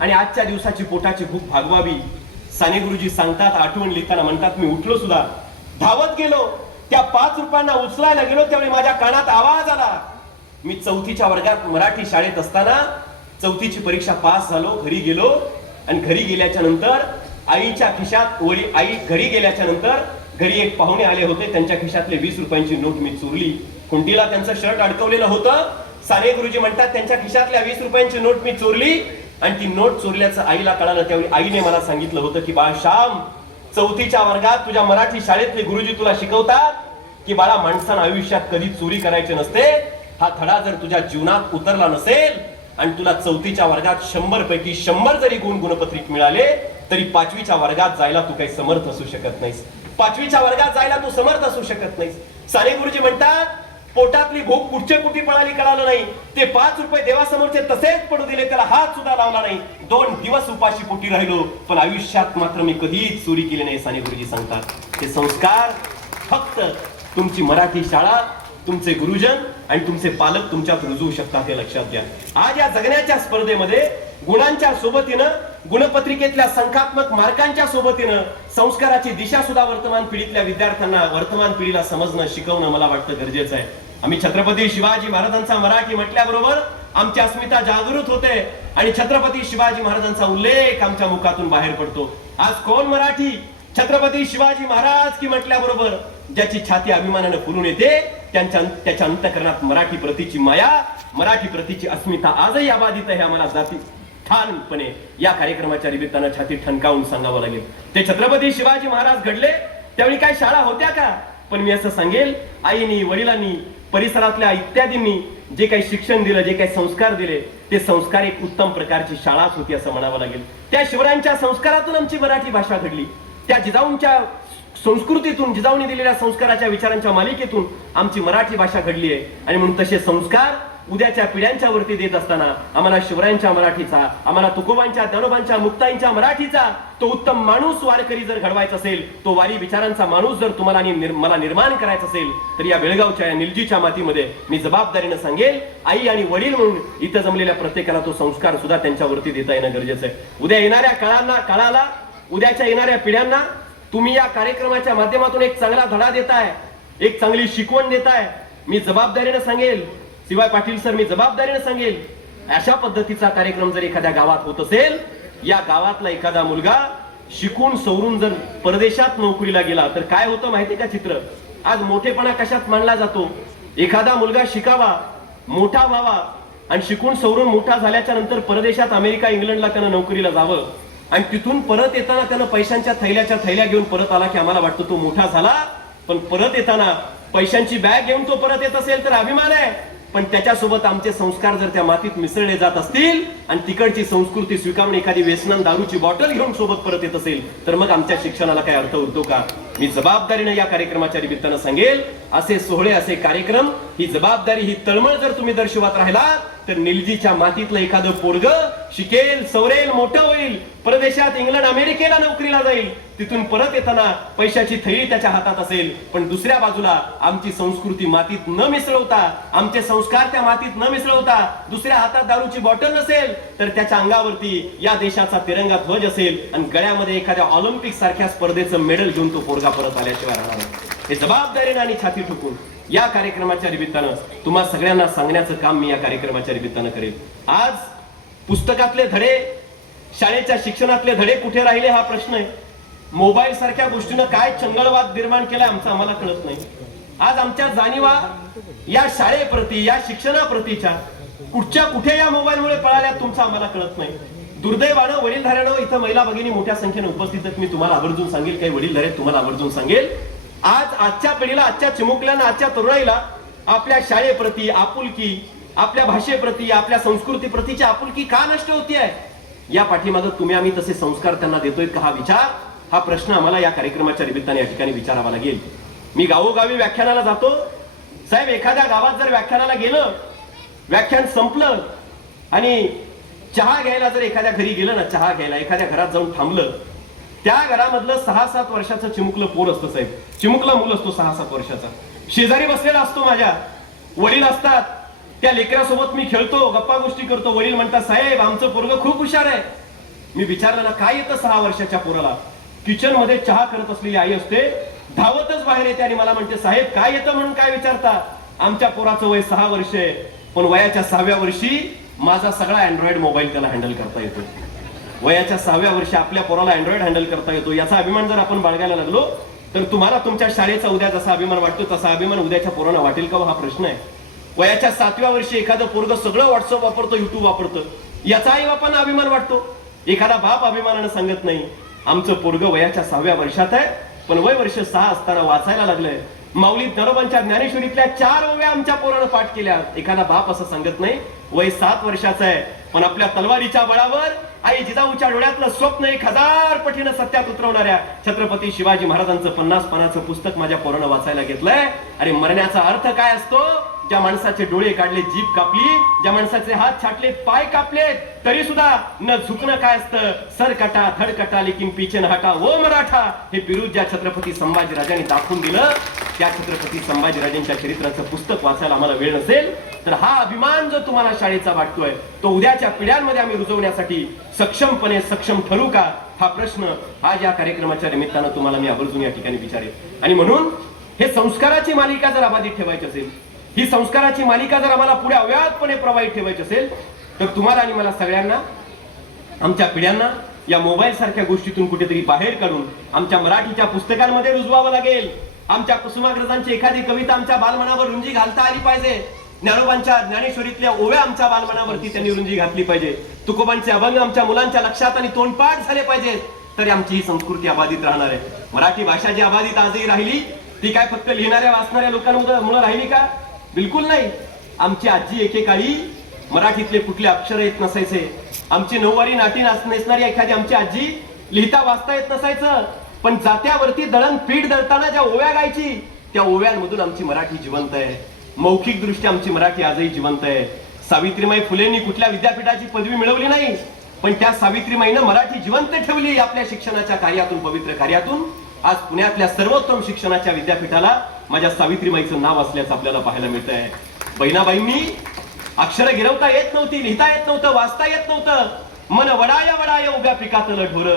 आणि आजच्या दिवसाची पोटाची भूक भागवावी. साने गुरुजी सांगतात, आठवण लिहिताना म्हणतात, मी उठलो सुद्धा, धावत गेलो, त्या 5 रुपयांना उचलायला गेलो, त्यावेळी माझ्या कानात आवाज आला. मी 4थीच्या वर्गात मराठी शाळेत असताना 4थीची परीक्षा पास झालो. घरी गेलो आणि घरी गेल्याच्या नंतर आईच्या खिशात, आई घरी गेल्याच्या नंतर घरी एक पाहुणे आले होते, त्यांच्या खिशातले 20 रुपयांची नोट मी चोरली. खुंटीला त्यांचं शर्ट अडकवलेलं होतं. साने गुरुजी म्हणतात, त्यांच्या खिशातल्या 20 रुपयांची नोट मी चोरली आणि ती नोट चोरल्याचं आईला कळालं. त्यावेळी आईने मला सांगितलं होतं की बाळ श्याम, 4थीच्या वर्गात तुझ्या मराठी शाळेतले गुरुजी तुला शिकवतात की बाळा, माणसानं आयुष्यात कधी चोरी करायची नसते. हा धडा जर तुझ्या जीवनात उतरला नसेल आणि तुला 4थीच्या वर्गात 100 पैकी 100 जरी गुणपत्रिक मिळाले तरी 5वीच्या वर्गात जायला तू काही समर्थ असू शकत नाहीस. 5वीच्या वर्गात जायला तू समर्थ असू शकत नाहीस. साने गुरुजी म्हणतात, पोटातली भूक कुठचे कुठे पळाली कळालं नाही. ते 5 रुपये देवासमोरचे तसेच पडू दिले, त्याला हात सुद्धा लावला नाही. 2 दिवस उपाशी पोटी राहिलो, पण आयुष्यात मात्र मी कधीच चोरी केली नाही. साने गुरुजी सांगतात, ते संस्कार फक्त तुमची मराठी शाळा, तुमचे गुरुजन आणि तुमचे पालक तुमच्यात रुजवू शकतात, हे लक्षात घ्या. आज या जगण्याच्या स्पर्धेमध्ये गुणांच्या सोबतीनं, गुणपत्रिकेतल्या संख्यात्मक मार्कांच्या सोबतीनं संस्काराची दिशा सुद्धा वर्तमान पिढीतल्या विद्यार्थ्यांना, वर्तमान पिढीला समजणं, शिकवणं मला वाटतं गरजेचं आहे. आम्ही छत्रपती शिवाजी महाराजांचा मराठी म्हटल्याबरोबर आमची अस्मिता जागृत होते आणि छत्रपती शिवाजी महाराजांचा उल्लेख आमच्या मुखातून बाहेर पडतो. आज कोण मराठी? छत्रपती शिवाजी महाराज की म्हटल्याबरोबर ज्याची छाती अभिमानानं फुलून येते, त्याच्या अंतःकरणात मराठी प्रतीची माया, मराठी प्रतीची अस्मिता आजही अबाधित आहे. आम्हाला जाती ठाणपणे या कार्यक्रमाच्या निमित्तानं छाती ठणकावून सांगावं लागेल. ते छत्रपती शिवाजी महाराज घडले त्यावेळी काय शाळा होत्या का? पण मी असं सांगेल, आईनी, वडिलांनी, परिसरातल्या इत्यादींनी जे काही शिक्षण दिलं, जे काही संस्कार दिले, ते संस्कार एक उत्तम प्रकारची शाळाच होती असं म्हणावं लागेल. त्या शिवरायांच्या संस्कारातून आमची मराठी भाषा घडली. त्या जिजाऊंच्या संस्कृतीतून, जिजाऊंनी दिलेल्या संस्काराच्या विचारांच्या मालिकेतून आमची मराठी भाषा घडली आहे. आणि म्हणून तसे संस्कार उद्याच्या पिढ्यांच्या वरती देत असताना आम्हाला शिवरायांच्या मराठीचा, आम्हाला तुकोबांच्या, ज्ञानोबांच्या, मुक्ताईंच्या मराठीचा तो उत्तम माणूस वारकरी जर घडवायचा असेल, तो वारी विचारांचा माणूस जर तुम्हाला आणि मला निर्माण करायचा असेल, तर या बेळगावच्या, या निलजीच्या मातीमध्ये मी जबाबदारीनं सांगेल, आई आणि वडील म्हणून इथं जमलेल्या प्रत्येकाला तो संस्कार सुद्धा त्यांच्यावरती देता येणं गरजेचं आहे. उद्या येणाऱ्या काळाला, उद्याच्या येणाऱ्या पिढ्यांना तुम्ही या कार्यक्रमाच्या माध्यमातून एक चांगला धडा देताय, एक चांगली शिकवण देताय. मी जबाबदारीनं सांगेल, शिवाय पाटील सर, मी जबाबदारीनं सांगेल, अशा पद्धतीचा कार्यक्रम जर एखाद्या गावात होत असेल, या गावातला एखादा मुलगा शिकून सवरून जर परदेशात नोकरीला गेला तर काय होतं माहिती का चित्र? आज मोठेपणा कशात मानला जातो? एखादा मुलगा शिकावा, मोठा व्हावा आणि शिकून सवरून मोठा झाल्याच्या नंतर परदेशात अमेरिका इंग्लंडला त्यानं नोकरीला जावं आणि तिथून परत येताना त्यानं पैशांच्या थैल्या घेऊन परत आला की आम्हाला वाटतं तो मोठा झाला, पण परत येताना पैशांची बॅग घेऊन तो परत येत असेल तर अभिमान आहे, पण त्याच्यासोबत आमचे संस्कार जर त्या मातीत मिसळले जात असतील आणि तिकडची संस्कृती स्वीकारून एखादी व्यसनं दारूची बॉटल घेऊन सोबत परत येत असेल तर मग आमच्या शिक्षणाला काय अर्थ उरतो का? मी जबाबदारीने या कार्यक्रमाच्या निमित्तानं सांगेल, असे सोहळे, असे कार्यक्रम, ही जबाबदारी, ही तळमळ जर तुम्ही दर्शवत राहिला तर निलजीच्या मातीतलं एखादं पोरग शिकेल, सवरेल, मोठं होईल, परदेशात इंग्लंड अमेरिकेला नोकरीला जाईल, तिथून परत येताना पैशाची थैली त्याच्या हातात असेल, पण दुसऱ्या बाजूला आमची संस्कृती मातीत न मिसळवता, आमचे संस्कार त्या मातीत न मिसळवता दुसऱ्या हातात दारूची बॉटल नसेल तर त्याच्या अंगावरती या देशाचा तिरंगा ध्वज असेल आणि गळ्यामध्ये एखाद्या ऑलिम्पिक सारख्या स्पर्धेचं मेडल घेऊन तो पोरगा परत आल्याशिवाय राहणार नाही. हे जबाबदारीने आणि छाती ठोकून या कार्यक्रमाच्या निमित्तानं तुम्हा सगळ्यांना सांगण्याचं काम मी या कार्यक्रमाच्या निमित्तानं करेल. आज पुस्तकातले धडे, शाळेच्या शिक्षणातले धडे कुठे राहिले हा प्रश्न आहे. मोबाईल सारख्या गोष्टीनं काय चंगळवाद निर्माण केलाय आमचं आम्हाला कळत नाही. आज आमच्या जाणीवा या शाळेप्रती, या शिक्षणाप्रतीच्या कुठच्या कुठे या मोबाईलमुळे पळाल्या तुमचं आम्हाला कळत नाही. दुर्दैवानं वडीलधाऱ्यानं इथं महिला भगिनी मोठ्या संख्येने उपस्थित आहेत. मी तुम्हाला आवर्जून सांगेल, काही वडीलधारे तुम्हाला आवर्जून सांगेल, आजच्या पिढीला, आजच्या चिमुकल्यांना, आजच्या तरुणाईला आपल्या शाळेप्रती आपुलकी, आपल्या भाषेप्रती, आपल्या संस्कृतीप्रतीची आपुलकी का नष्ट होतीये? या पाठीमागं तुम्ही आम्ही तसे संस्कार त्यांना देतोय का हा विचार, हा प्रश्न आम्हाला या कार्यक्रमाच्या निमित्ताने या ठिकाणी विचारावा लागेल. मी गावोगावी व्याख्यानाला जातो साहेब. एखाद्या गावात जर व्याख्यानाला गेलं, व्याख्यान संपलं आणि चहा घ्यायला जर एखाद्या घरी गेलं ना, चहा घ्यायला एखाद्या घरात जाऊन थांबलं, त्या घरामधलं 6-7 वर्षाचं चिमुकलं पोर असतं साहेब, चिमुकला मूल असतो 6-7 वर्षाचा, शेजारी बसलेला असतो, माझ्या वडील असतात, त्या लेकरासोबत मी खेळतो, गप्पा गोष्टी करतो. वडील म्हणतात, साहेब आमचं पोरगं खूप हुशार आहे. मी विचारलं ना, काय येतं 6 वर्षाच्या पोराला? किचन मध्ये चहा करत असलेली आई असते, धावतच बाहेर येते आणि मला म्हणते, साहेब काय येतं म्हणून काय विचारता? आमच्या पोराचं वय 6 वर्ष आहे, पण वयाच्या 6व्या वर्षी माझा सगळा अँड्रॉइड मोबाईल त्याला हँडल करता येतो. वयाच्या 6व्या वर्षी आपल्या पोराला अँड्रॉइड हँडल करता येतो. याचा अभिमान जर आपण बाळगायला लागलो तर तुम्हाला तुमच्या शाळेचा उद्या जसा अभिमान वाटतो तसा अभिमान उद्याच्या पोरांना वाटेल का? हा प्रश्न आहे. वयाच्या 7व्या वर्षी एखादं पोरग सगळं व्हॉट्सअप वापरतो, युट्यूब वापरतं, याचा आई बापांना अभिमान वाटतो. एखादा बाप अभिमानानं सांगत नाही, आमचं पोरग वयाच्या 6व्या वर्षात आहे, पण वय वर्ष 6 असताना वाचायला लागलंय. माऊली नरोबांच्या ज्ञानेश्वरीतल्या 4 ओव्या आमच्या पोरानं पाठ केल्या. एखादा बाप असं सांगत नाही, वय 7 वर्षाचं आहे, पण आपल्या तलवारीच्या बळावर आई जिजाऊच्या डोळ्यातलं स्वप्न 1000 पटीनं सत्यात उतरवणाऱ्या छत्रपती शिवाजी महाराजांचं 50 पानाचं पुस्तक माझ्या पोरानं वाचायला घेतलंय. आणि मरण्याचा अर्थ काय असतो? ज्या माणसाचे डोळे काढले, जीभ कापली, ज्या माणसाचे हात छाटले, पाय कापले, तरी सुद्धा न झुकणं काय असतं? सर कटा धड कटा लेकिन पीछे न हटा वो मराठा. हे बिरुद ज्या छत्रपती संभाजीराजांनी दाखवून दिलं, त्या छत्रपती संभाजीराजांच्या चरित्राचं पुस्तक वाचायला आम्हाला वेळ नसेल तर हा अभिमान जो तुम्हाला शाळेचा वाटतोय तो उद्याच्या पिढ्यांमध्ये आम्ही रुजवण्यासाठी सक्षमपणे सक्षम ठरू का? हा प्रश्न आज या कार्यक्रमाच्या निमित्तानं तुम्हाला मी आवर्जून या ठिकाणी विचारेल. आणि म्हणून हे संस्काराची मालिका जर अबाधित ठेवायची असेल, ही संस्काराची मालिका जर आम्हाला पुढे अव्याहतपणे प्रवाहित ठेवायची असेल तर तुम्हाला आणि मला सगळ्यांना, आमच्या पिढ्यांना या मोबाईल सारख्या गोष्टीतून कुठेतरी बाहेर काढून आमच्या मराठीच्या पुस्तकांमध्ये रुजवावं लागेल. आमच्या कुसुमाग्रजांची एखादी कविता आमच्या बालमनावर रुंजी घालता आली पाहिजे. ज्ञानोबांच्या ज्ञानेश्वरीतल्या ओव्या आमच्या बालमनावरती त्यांनी रुंजी घातली पाहिजे. तुकोबांचे अभंग आमच्या मुलांच्या लक्षात आणि तोंडपाठ झाले पाहिजेत, तरी आमची ही संस्कृती अबाधित राहणार आहे. मराठी भाषा जी अबाधित आजही राहिली ती काय फक्त लिहिणाऱ्या वाचणाऱ्या लोकांमुळे राहिली का? बिलकुल नाही. आमची आजी एकेकाळी मराठीतले कुठले अक्षर येत नसायचे. आमची 9वारी नाटी नेसणारी एखादी आमची आजी लिहिता वाचता येत नसायचं, पण जात्यावरती दळण पीठ दळताना ज्या ओव्या गायची त्या ओव्यांमधून आमची मराठी जिवंत आहे. मौखिक दृष्ट्या आमची मराठी आजही जिवंत आहे. सावित्रीमाई फुलेंनी कुठल्या विद्यापीठाची पदवी मिळवली नाही, पण त्या सावित्रीमाईनं मराठी जिवंत ठेवली आपल्या शिक्षणाच्या कार्यातून, पवित्र कार्यातून. आज पुण्यातल्या सर्वोत्तम शिक्षणाच्या विद्यापीठाला माझ्या सावित्रीमाईचं नाव असल्याचं आपल्याला पाहायला मिळत आहे. बहिणाबाईंनी अक्षर गिरवता येत नव्हती, लिहिता येत नव्हतं, वाचता येत नव्हतं. मन वडाय वडाय उभ्या पिकातलं ढोर,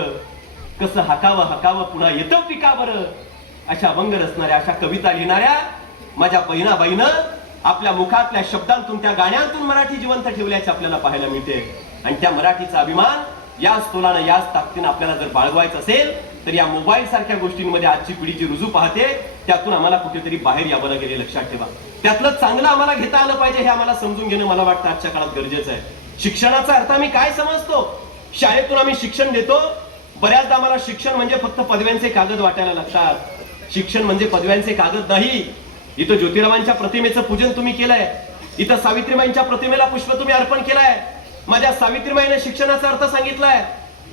कसं हाकावं हाकावं पुन्हा येतं पिकावर. अशा अभंग रचणाऱ्या, अशा कविता लिहिणाऱ्या माझ्या बहिणाबाईनं आपल्या मुखातल्या शब्दांतून त्या गाण्यांतून मराठी जिवंत ठेवल्याचे आपल्याला पाहायला मिळते. आणि त्या मराठीचा अभिमान याच तोलानं याच ताकदीनं आपल्याला जर बाळगवायचा असेल तर या मोबाईल सारख्या गोष्टींमध्ये आजची पिढी जी रुजू पाहते त्यातून आम्हाला कुठेतरी बाहेर यावं लागेल. लक्षात ठेवा, त्यातलं चांगलं आम्हाला घेता आलं पाहिजे हे आम्हाला समजून घेणं मला वाटतं आजच्या काळात गरजेचं आहे. शिक्षणाचा अर्थ आम्ही काय समजतो? शाळेतून आम्ही शिक्षण देतो. बऱ्याचदा आम्हाला शिक्षण म्हणजे फक्त पदव्यांचे कागद वाटायला लागतात. शिक्षण म्हणजे पदव्यांचे कागद नाही. इथं ज्योतिरावांच्या प्रतिमेचं पूजन तुम्ही केलंय, इथं सावित्रीबाईंच्या प्रतिमेला पुष्प तुम्ही अर्पण केलंय. माझ्या सावित्रीबाईने शिक्षणाचा अर्थ सांगितलाय.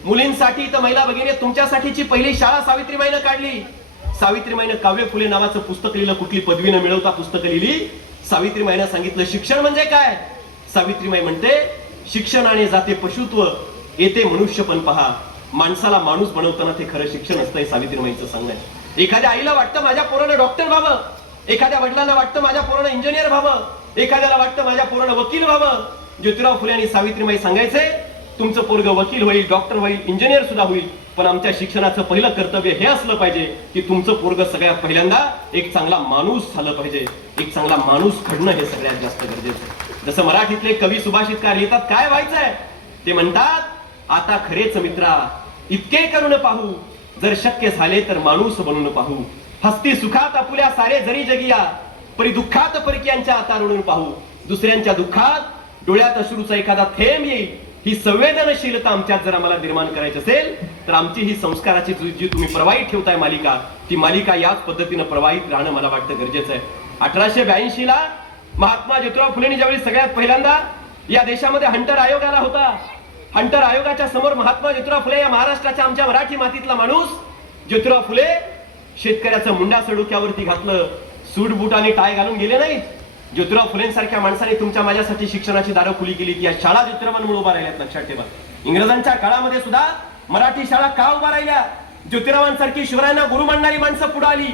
मुलींसाठी इथं महिला भगिनी तुमच्यासाठीची पहिली शाळा सावित्रीबाईनं काढली. सावित्रीबाईनं काव्य फुले नावाचं पुस्तक लिहिलं. कुठली पदवी न मिळवता पुस्तकं लिहिली. सावित्रीबाईनं सांगितलं शिक्षण म्हणजे काय. सावित्रीबाई म्हणते शिक्षणाने जाते पशुत्व, येते मनुष्यपण पहा. माणसाला माणूस बनवताना ते खरं शिक्षण असतंय. सावित्रीबाईंचं सांगणं आहे. एखाद्या आईला वाटतं माझ्या पोरानं डॉक्टर व्हावं, एखाद्या वडिलांना वाटतं माझ्या पोरानं इंजिनियर व्हावं, एखाद्याला वाटतं माझ्या पोरानं वकील व्हावं. ज्योतिराव फुले आणि सावित्रीबाई सांगायचे तुमचं पोरग वकील होईल, डॉक्टर होईल, इंजिनियर सुद्धा होईल, पण आमच्या शिक्षणाचं पहिलं कर्तव्य हे असलं पाहिजे की तुमचं पोरग सगळ्यात पहिल्यांदा एक चांगला माणूस झालं पाहिजे. एक चांगला माणूस घडणं हे सगळ्यात जास्त गरजेचं आहे. जसं मराठीतले कवी सुभाषितकार लिहितात, काय व्हायचंय ते म्हणतात आता खरेच मित्रा इतके करून पाहू, जर शक्य झाले तर माणूस बनून पाहू. हस्ती सुखात आपुल्या सारे जरी जगिया, परी दुःखात परकीयांच्या आता रडून पाहू. दुसऱ्यांच्या दुःखात डोळ्यात अश्रूचा एखादा थेंब येईल, ही संवेदनशीलता आमच्यात जर आम्हाला निर्माण करायची असेल तर आमची ही संस्काराची जी तुम्ही प्रवाहित ठेवताय मालिका, ती मालिका याच पद्धतीनं प्रवाहित राहणं मला वाटतं गरजेचं आहे. 1882 ला महात्मा ज्योतिराव फुलेंनी ज्यावेळी सगळ्यात पहिल्यांदा या देशामध्ये हंटर आयोग आला होता. हंटर आयोगाच्या समोर महात्मा ज्योतिराव फुले या महाराष्ट्राच्या आमच्या मराठी मातीतला माणूस ज्योतिराव फुले शेतकऱ्याचं मुंडासं डोक्यावरती घातलं, सूट बूट आणि टाय घालून गेले नाहीत. ज्योतिराव फुलेंसारख्या माणसाने तुमच्या माझ्यासाठी शिक्षणाची दारं खुली केली. या शाळा ज्योतिरावांमुळे उभा राहिल्यात. लक्षात ठेवा, इंग्रजांच्या काळामध्ये सुद्धा मराठी शाळा का उभा राहिल्या? ज्योतिरावांसारखी शिवरायांना गुरु मानणारी माणसं पुढे आली.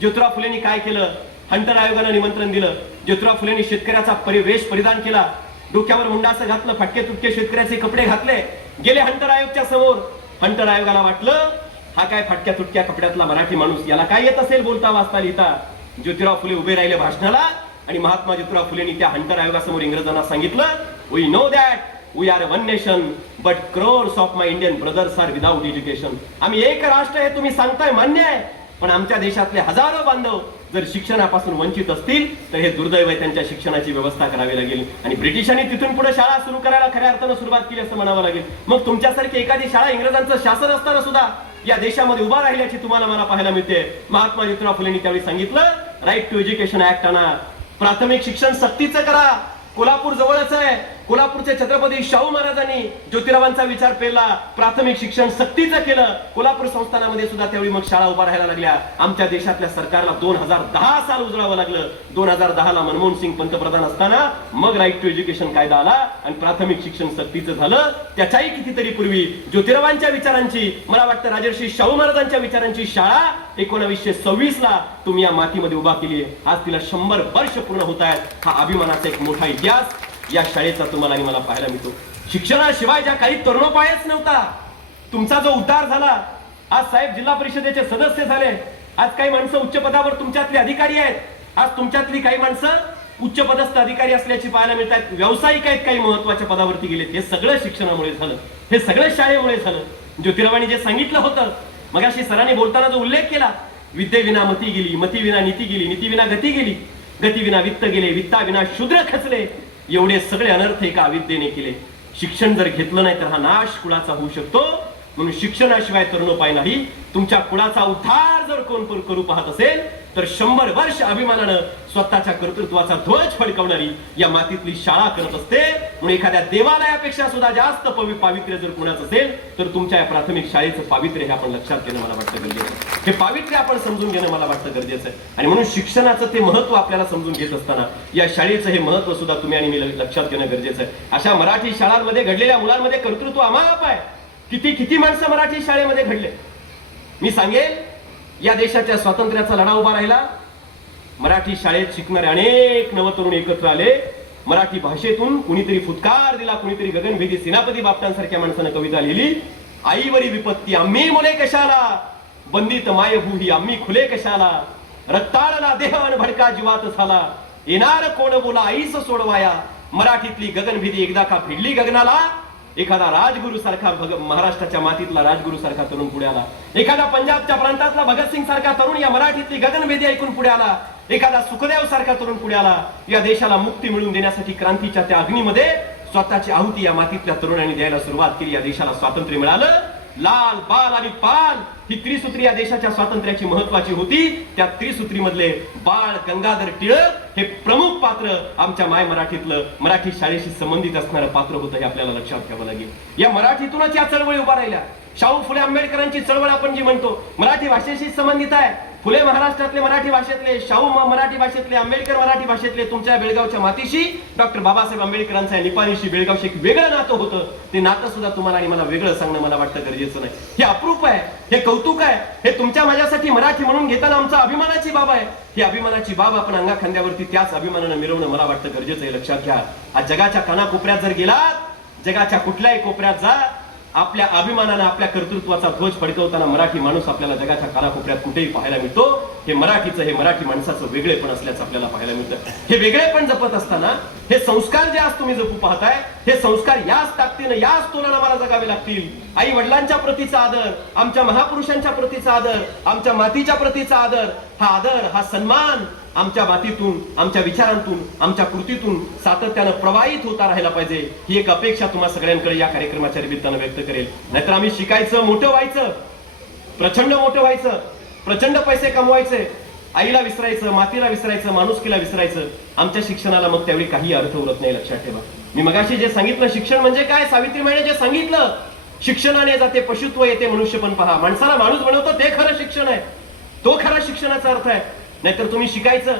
ज्योतिराव फुलेंनी काय केलं? हंटर आयोगानं निमंत्रण दिलं. ज्योतिराव फुलेंनी शेतकऱ्याचा वेश परिधान केला, डोक्यावर मुंडासं घातलं, फटके तुटके शेतकऱ्याचे कपडे घातले, गेले हंटर आयोगच्या समोर. हंटर आयोगाला वाटलं हा काय फटक्या तुटक्या कपड्यातला मराठी माणूस, याला काय येत असेल बोलता वाचता लिहिता. ज्योतिराव फुले उभे राहिले भाषणाला आणि महात्मा ज्योतिराव फुलेंनी त्या हंटर आयोगासमोर इंग्रजांना सांगितलं, we know that we are one nation but crores of my Indian brothers are without education. आम्ही एक राष्ट्र हे तुम्ही सांगताय मान्य आहे, पण आमच्या देशातले हजारो बांधव जर शिक्षणापासून वंचित असतील तर हे दुर्दैव आहे. त्यांच्या शिक्षणाची व्यवस्था करावी लागेल. आणि ब्रिटिशांनी तिथून पुढे शाळा सुरू करायला खऱ्या अर्थानं सुरुवात केली असं म्हणावं लागेल. मग तुमच्यासारखी एखादी शाळा इंग्रजांचं शासन असताना सुद्धा या देशामध्ये उभा राहिल्याची तुम्हाला मला पाहायला मिळते. महात्मा ज्योतिराव फुलेंनी त्यावेळी सांगितलं राईट टू एज्युकेशन ऍक्ट आणा, प्राथमिक शिक्षण सक्तीचं करा. कोल्हापूर जवळच आहे. कोल्हापूरचे छत्रपती शाहू महाराजांनी ज्योतिरावांचा विचार पेरला, प्राथमिक शिक्षण सक्तीचं केलं. कोल्हापूर संस्थानामध्ये सुद्धा त्यावेळी मग शाळा उभा राहायला लागल्या. आमच्या देशातल्या सरकारला 2010 साल उजळावं लागलं. 2010 ला मनमोहन सिंग पंतप्रधान असताना मग राईट टू एज्युकेशन कायदा आला आणि प्राथमिक शिक्षण सक्तीचं झालं. त्याच्याही कितीतरी पूर्वी ज्योतिरावांच्या विचारांची, मला वाटतं राजर्षी शाहू महाराजांच्या विचारांची शाळा 1926 ला तुम्ही या मातीमध्ये उभा केली. आज तिला 100 वर्ष पूर्ण होत आहेत. हा अभिमानाचा एक मोठा इतिहास या शाळेचा तुम्हाला आणि मला पाहायला मिळतो. शिक्षणाशिवाय ज्या काही तरुणोपायच नव्हता, तुमचा जो उद्धार झाला. आज साहेब जिल्हा परिषदेचे सदस्य झाले, आज काही माणसं उच्च पदावर तुमच्यातले अधिकारी आहेत, आज तुमच्यातली काही माणसं उच्च पदस्थ अधिकारी असल्याची पाहायला मिळतात, व्यावसायिक आहेत, काही महत्वाच्या पदावरती गेलेत. हे सगळं शिक्षणामुळे झालं, हे सगळं शाळेमुळे झालं. ज्योतिरावांनी जे सांगितलं होतं, मगाशी सरांनी बोलताना जो उल्लेख केला, विद्येविना मती गेली, मतीविना नीती गेली, नीतीविना गती गेली, गतीविना वित्त गेले, वित्ताविना शूद्र खचले. एवढे सगळे अनर्थ एका अविद्येने केले. शिक्षण जर घेतलं नाही तर हा नाश कुळाचा होऊ शकतो. म्हणून शिक्षणाशिवाय तरुणोपाय नाही. तुमच्या कुळाचा उद्धार जर कोण करू पाहत असेल तर 100 वर्ष अभिमानानं स्वतःच्या कर्तृत्वाचा ध्वज फडकवणारी या मातीतली शाळा करत असते. म्हणून एखाद्या देवालयापेक्षा सुद्धा जास्त पावित्र्य जर कोणाचं असेल तर तुमच्या या प्राथमिक शाळेचं पावित्र्य हे आपण लक्षात घेणं मला वाटतं गरजेचं आहे. हे पावित्र्य आपण समजून घेणं मला वाटतं गरजेचं आहे. आणि म्हणून शिक्षणाचं ते महत्व आपल्याला समजून घेत असताना या शाळेचं हे महत्व सुद्धा तुम्ही आणि मी लक्षात घेणं गरजेचं आहे. अशा मराठी शाळांमध्ये घडलेल्या मुलांमध्ये कर्तृत्व अमाप आहे. किती किती माणसं मराठी शाळेमध्ये घडले. मी सांगेल, या देशाच्या स्वातंत्र्याचा लढा उभा राहिला. मराठी शाळेत शिकणारे अनेक नवतरुण एकत्र आले. मराठी भाषेतून कुणीतरी फुटकार दिला, कुणीतरी गगनभेदी सेनापती बापटांसारख्या माणसानं कविता लिहिली. आईवरी विपत्ती आम्ही मुले कशाला, बंदित मायभू ही आम्ही खुले कशाला, रक्ताळला देह अन भडका जीवात झाला, येणार कोण बोला आईस सोडवाया. मराठीतली गगनभिदी एकदा का भिडली गगनाला. एखादा राजगुरू सारखा महाराष्ट्राच्या मातीतला राजगुरू सारखा तरुण पुढे आला. एखादा पंजाबच्या प्रांतातला भगतसिंग सारखा तरुण या मराठीतली गगनभेदी ऐकून पुढे आला. एखादा सुखदेव सारखा तरुण पुढे आला. या देशाला मुक्ती मिळवून देण्यासाठी क्रांतीच्या त्या अग्नीमध्ये स्वतःची आहुती या मातीतल्या तरुणांनी द्यायला सुरुवात केली. या देशाला स्वातंत्र्य मिळालं. लाल, बाल आणि पाल ही त्रिसूत्री या देशाच्या स्वातंत्र्याची महत्वाची होती. त्या त्रिसूत्री मधले बाळ गंगाधर टिळक हे प्रमुख पात्र आमच्या माय मराठीतलं मराठी शाळेशी संबंधित असणारं पात्र होतं हे आपल्याला लक्षात घ्यावं लागेल. या मराठीतूनच या चळवळी उभा राहिल्या. शाहू फुले आंबेडकरांची चळवळ आपण जी म्हणतो मराठी भाषेशी संबंधित आहे. फुले महाराष्ट्रातले मराठी भाषेतले, शाहू मराठी भाषेतले, आंबेडकर मराठी भाषेतले. तुमच्या बेळगावच्या मातीशी डॉक्टर बाबासाहेब आंबेडकरांच्या निपाणीशी बेळगावशी एक वेगळं नातं होतं. ते नातं सुद्धा तुम्हाला आणि मला वेगळं सांगणं मला वाटतं गरजेचं नाही. हे अप्रूप आहे, हे कौतुक आहे. हे तुमच्या माझ्यासाठी मराठी म्हणून घेताना आमचा अभिमानाची बाब आहे. ही अभिमानाची बाब आपण अंगा खांद्यावरती त्याच अभिमानानं मिरवणं मला वाटतं गरजेचं आहे. लक्षात घ्या. आज जगाच्या कानाकोपऱ्यात जर गेलात, जगाच्या कुठल्याही कोपऱ्यात जा, आपल्या अभिमानानं आपल्या कर्तृत्वाचा ध्वज फडकवताना मराठी माणूस आपल्याला जगाच्या कानाकोपऱ्यात कुठेही पाहायला मिळतो. हे मराठीचं, हे मराठी माणसाचं वेगळेपण असल्याचं आपल्याला पाहायला मिळतं. हे वेगळेपण जपत असताना हे संस्कार जे आज तुम्ही जपू पाहताय, हे संस्कार याच ताकदीनं, याच तोलानं मला जगावे लागतील. आई वडिलांच्या प्रतीचा आदर, आमच्या महापुरुषांच्या प्रतीचा आदर, आमच्या मातीच्या प्रतीचा आदर, हा आदर, हा सन्मान आमच्या मातीतून, आमच्या विचारांतून, आमच्या कृतीतून सातत्यानं प्रवाहित होता राहायला पाहिजे. ही एक अपेक्षा तुम्हा सगळ्यांकडे या कार्यक्रमाच्या निमित्तानं व्यक्त करेल. नाहीतर आम्ही शिकायचं, मोठं व्हायचं, प्रचंड मोठं व्हायचं, प्रचंड पैसे कमवायचे, आईला विसरायचं, मातीला विसरायचं, माणुसकीला विसरायचं. आमच्या शिक्षणाला मग त्यावेळी काही अर्थ उरत नाही. लक्षात ठेवा. मी मगाशी जे सांगितलं शिक्षण म्हणजे काय, सावित्रीबाईने जे सांगितलं, शिक्षणाने जाते पशुत्व येते मनुष्यपण पहा. माणसाला माणूस बनवतं ते खरं शिक्षण आहे. तो खरा शिक्षणाचा अर्थ आहे. नाहीतर तुम्ही शिकायचं,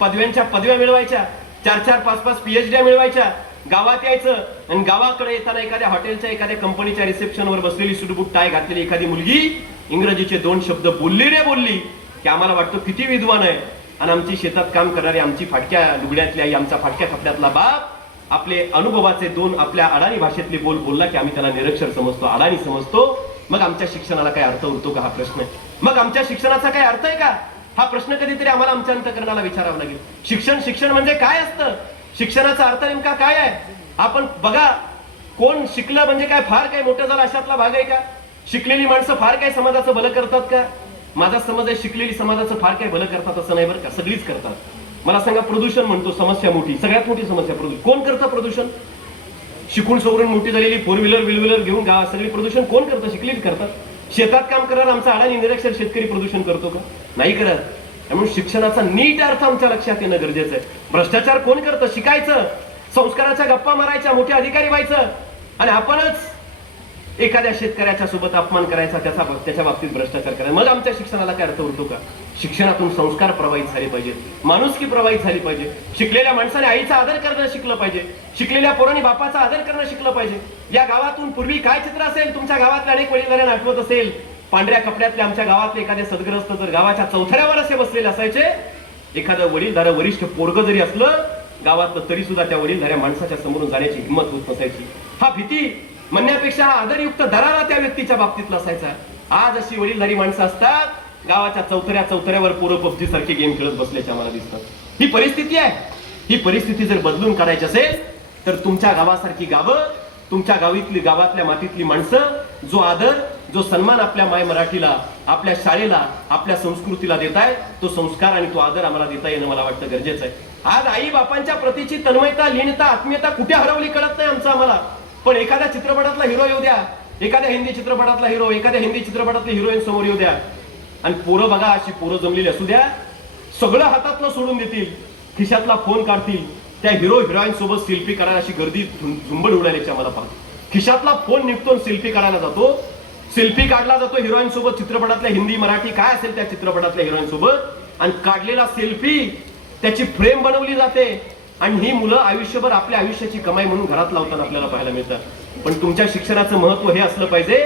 पदव्यांच्या पदव्या मिळवायच्या, 4-4, 5-5 PhD मिळवायच्या, गावात यायचं आणि गावाकडे येताना एखाद्या हॉटेलच्या, एखाद्या कंपनीच्या रिसेप्शनवर बसलेली सुटबुट टाय घातलेली एखादी मुलगी इंग्रजीचे 2 शब्द बोलली रे बोलली की आम्हाला वाटतं किती विद्वान आहे. आणि आमची शेतात काम करणारी, आमची फाटक्या लुगड्यातली आई, आमचा फाटक्या कपड्यातला बाप आपले अनुभवाचे 2 आपल्या अडाणी भाषेतले बोल बोलला की आम्ही त्याला निरक्षर समजतो, अडाणी समजतो. मग आमच्या शिक्षणाला काय अर्थ उरतो का हा प्रश्न आहे. मग आमच्या शिक्षणाचा काय अर्थ आहे का हा प्रश्न कधीतरी आम्हाला आमच्या अंतःकरणाला विचारावा लागेल. शिक्षण म्हणजे काय असतं, शिक्षणाचा अर्थ नेमका काय आहे. आपण बघा, कोण शिकलं म्हणजे काय फार काय मोठं झालं अशातला भाग आहे का. शिकलेली माणसं फार काय समाजाचं भलं करतात का. माझा समज आहे शिकलेली समाजाचं फार काय भलं करतात असं नाही बरं का, सगळीच करतात. मला सांगा, प्रदूषण म्हणतो समस्या मोठी, सगळ्यात मोठी समस्या प्रदूषण. कोण करतं प्रदूषण. शिकून सवरून मोठी झालेली 4 व्हीलर घेऊन सगळी प्रदूषण कोण करतं, शिकलेली करतात. शेतात काम करणार आमचा अडाणी निरक्षर शेतकरी प्रदूषण करतो का, नाही करत. त्यामुळे शिक्षणाचा नीट अर्थ आमच्या लक्षात येणं गरजेचं आहे. भ्रष्टाचार कोण करतं, शिकायचं, संस्काराच्या गप्पा मारायच्या, मोठे अधिकारी व्हायचं आणि आपणच एखाद्या शेतकऱ्याच्या सोबत अपमान करायचा, त्याच्या बाबतीत भ्रष्टाचार करायचा. मग आमच्या शिक्षणाला काय अर्थ उरतो का. शिक्षणातून संस्कार प्रवाहित झाले पाहिजे, माणुसकी प्रवाहित झाली पाहिजे. शिकलेल्या माणसाने आईचा आदर करणं शिकलं पाहिजे, शिकलेल्या पोरांनी बापाचा आदर करणं शिकलं पाहिजे. या गावातून पूर्वी काय चित्र असेल, तुमच्या गावातल्या अनेक वडीलधाऱ्यांना आठवत असेल, पांढऱ्या कपड्यातले आमच्या गावातले एखादे सदग्रस्त जर गावाच्या चौथऱ्यावर असे बसलेले असायचे, एखादं वडीलधारं वरिष्ठ पोरग जरी असलं गावातलं तरी सुद्धा त्या वडीलधाऱ्या माणसाच्या समोरून जाण्याची हिंमत होत नसायची. हा भीती म्हणण्यापेक्षा हा आदरयुक्त दरारा त्या व्यक्तीच्या बाबतीतला असायचा. आज अशी वडीलधारी माणसं असतात, गावाच्या चौथऱ्यावर पोरं PUBG सारखे गेम खेळत बसल्याचे आम्हाला दिसतात. ही परिस्थिती आहे. ही परिस्थिती जर बदलून काढायची असेल तर तुमच्या गावासारखी गावं, तुमच्या गावातल्या मातीतली माणसं जो आदर, जो सन्मान आपल्या माय मराठीला, आपल्या शाळेला, आपल्या संस्कृतीला देताय, तो संस्कार आणि तो आदर आम्हाला देता येणं मला वाटतं गरजेचं आहे. आज आई बापांच्या प्रतीची तन्मयता, लीनता, आत्मीयता कुठे हरवली कळत नाही आमचं आम्हाला. पण एखाद्या चित्रपटातला हिरो येऊ द्या, एखाद्या हिंदी चित्रपटातला हिरो, एखाद्या हिंदी चित्रपटातली हिरोईन समोर येऊ द्या आणि पोरं बघा, अशी पोरं जमलेली असू द्या, सगळं हातातलं सोडून देतील, खिशातला फोन काढतील, त्या हिरो हिरोईन सोबत सेल्फी करायला अशी गर्दी झुंबड उडाल्याची आम्हाला पाहतो. खिशातला फोन निघतो, सेल्फी काढायला जातो, सेल्फी काढला जातो हिरोईन सोबत, चित्रपटातल्या हिंदी मराठी काय असेल त्या चित्रपटातल्या हिरोईन सोबत, आणि काढलेला सेल्फी त्याची फ्रेम बनवली जाते आणि ही मुलं आयुष्यभर आपल्या आयुष्याची कमाई म्हणून घरात लावताना आपल्याला पाहायला मिळतात. पण तुमच्या शिक्षणाचं महत्व हे असलं पाहिजे,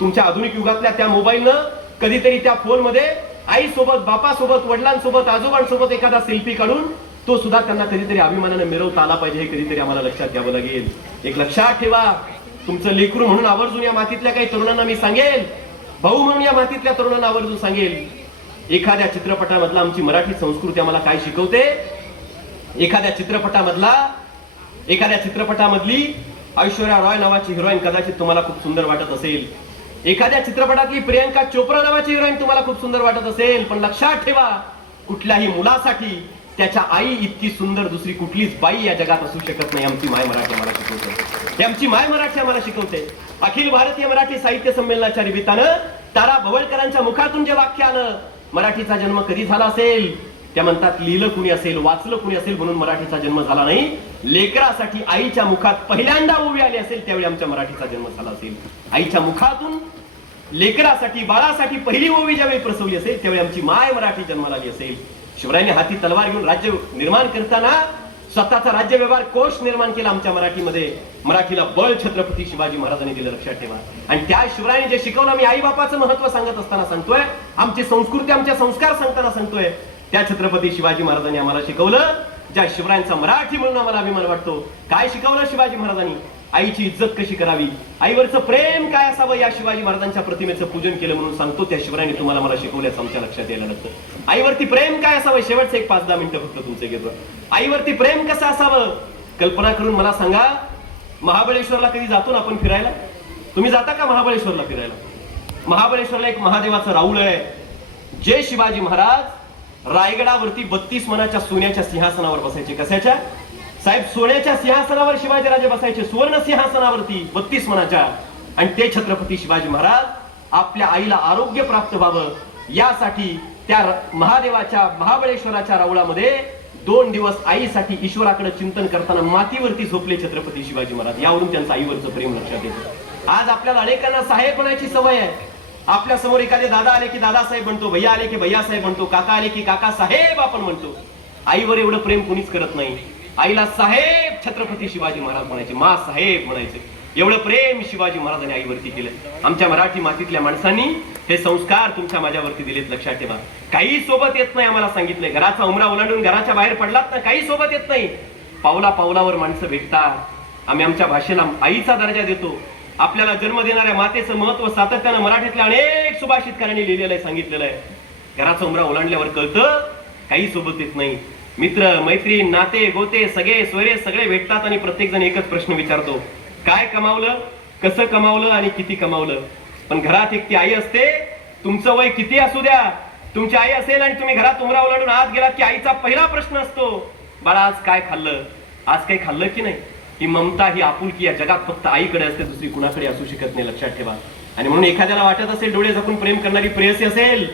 तुमच्या आधुनिक युगातल्या त्या मोबाईलनं कधीतरी त्या फोनमध्ये आईसोबत, बापासोबत, वडिलांसोबत, आजोबांसोबत एखादा सेल्फी काढून तो सुद्धा त्यांना कधीतरी अभिमानाने मिरवता आला पाहिजे. हे कधीतरी आम्हाला लक्षात घ्यावं लागेल. एक लक्षात ठेवा, तुमचं लेकरू म्हणून आवर्जून या मातीतल्या काही तरुणांना मी सांगेल, भाऊ म्हणून या मातीतल्या तरुणांना आवर्जून सांगेल, एखाद्या चित्रपटामधला आमची मराठी संस्कृती आम्हाला काय शिकवते. एखाद्या चित्रपटामधली ऐश्वर्या रॉय नावाची हिरोईन कदाचित तुम्हाला खूप सुंदर वाटत असेल, एखाद्या चित्रपटातली प्रियंका चोप्रा नावाची हिरोईन तुम्हाला खूप सुंदर वाटत असेल, पण लक्षात ठेवा, कुठल्याही मुलासाठी त्याच्या आई इतकी सुंदर दुसरी कुठलीच बाई या जगात असू शकत नाही. आमची माय मराठी आम्हाला शिकवते, आमची माय मराठी आम्हाला शिकवते. अखिल भारतीय मराठी साहित्य संमेलनाच्या निमित्तानं तारा भवळकरांच्या मुखातून जे वाक्य आलं, मराठीचा जन्म कधी झाला असेल, त्या म्हणतात लिहिलं कुणी असेल, वाचलं कुणी असेल म्हणून मराठीचा जन्म झाला नाही. लेकरासाठी आईच्या मुखात पहिल्यांदा ओवी आली असेल त्यावेळी आमच्या मराठीचा जन्म झाला असेल. आईच्या मुखातून लेकरासाठी, बाळासाठी पहिली ओवी ज्यावेळी प्रसवली असेल त्यावेळी आमची माय मराठी जन्माला आली असेल. शिवरायांनी हाती तलवार घेऊन राज्य निर्माण करताना स्वतःचा राज्य व्यवहार कोश निर्माण केला आमच्या मराठीमध्ये. मराठीला बळ छत्रपती शिवाजी महाराजांनी दिलं, लक्षात ठेवा. आणि त्या शिवरायांनी जे शिकवलं, मी आई बापाचं महत्व सांगत असताना सांगतोय, आमची संस्कृती, आमचे संस्कार सांगताना सांगतोय, त्या छत्रपती शिवाजी महाराजांनी आम्हाला शिकवलं, ज्या शिवरायांचा मराठी म्हणून आम्हाला अभिमान वाटतो. काय शिकवलं शिवाजी महाराजांनी? आईची इज्जत कशी करावी, आईवरचं प्रेम काय असावं, या शिवाजी महाराजांच्या प्रतिमेचं पूजन केलं म्हणून सांगतो, त्या शिवरायांनी तुम्हाला मला शिकवल्याचं आमच्या लक्षात यायला लागतं. आईवरती प्रेम काय असावं, शेवटचं एक 5-10 मिनिटं फक्त तुमचे घेतो. आईवरती प्रेम कसं असावं कल्पना करून मला सांगा. महाबळेश्वरला कधी जातो ना आपण फिरायला? तुम्ही जाता का महाबळेश्वरला फिरायला? महाबळेश्वरला एक महादेवाचं राऊळ आहे, जे शिवाजी महाराज रायगडावरती 32 मनाच्या सोन्याच्या सिंहासनावर बसायचे. कशाच्या साहेब? सोन्याच्या सिंहासनावर शिवाजीराजे बसायचे, सुवर्ण सिंहासनावरती 32 मनाच्या. आणि ते छत्रपती शिवाजी महाराज आपल्या आईला आरोग्य प्राप्त व्हावं यासाठी त्या महादेवाच्या महाबळेश्वराच्या राऊळामध्ये 2 दिवस आईसाठी ईश्वराकडे चिंतन करताना मातीवरती झोपले छत्रपती शिवाजी महाराज. यावरून त्यांचं आईवरचं प्रेम लक्षात येतं. आज आपल्याला अनेकांना साहेब म्हणायची सवय आहे. आपल्या समोर एखादे दादा आले की दादासाहेब म्हणतो, भैया आले की भैया साहेब म्हणतो, काका आले की काका साहेब आपण म्हणतो. आईवर एवढं प्रेम कोणीच करत नाही. आईला साहेब छत्रपती शिवाजी महाराज म्हणायचे, मा साहेब म्हणायचे. एवढं प्रेम शिवाजी महाराजांनी आईवरती केलं. आमच्या मराठी मातीतल्या माणसांनी हे संस्कार तुमच्या माझ्यावरती दिलेत, लक्षात ठेवा. काही सोबत येत नाही, आम्हाला सांगितलंय. घराचा उमरा ओलांडून घराच्या बाहेर पडलात ना, काही सोबत येत नाही. पावला पावलावर माणसं भेटतात. आम्ही आमच्या भाषेला आईचा दर्जा देतो. आपल्याला जन्म देणाऱ्या मातेचं महत्व सातत्यानं मराठीतल्या अनेक सुभाषितकारांनी लिहिलेलं आहे, सांगितलेलं आहे. घराचा उमरा ओलांडल्यावर कळतं, काही सोबत येत नाही. मित्र मैत्रीण नाते गोते सगळे सोयरे सगळे भेटतात आणि प्रत्येक जण एकच प्रश्न विचारतो, काय कमावलं, कसं कमावलं आणि किती कमावलं. पण घरात एक ती आई असते, तुमचं वय किती असू द्या, तुमची आई असेल आणि तुम्ही घरात उमरा ओलांडून आत गेलात की आईचा पहिला प्रश्न असतो, बाळा आज काय खाल्लं, आज काही खाल्लं की नाही. ही ममता, ही आपुलकी या जगात फक्त आईकडे असते, दुसरी कुणाकडे असू शकत नाही, लक्षात ठेवा. आणि म्हणून एखाद्याला वाटत असेल डोळे झाकून प्रेम करणारी प्रेयसी असेल,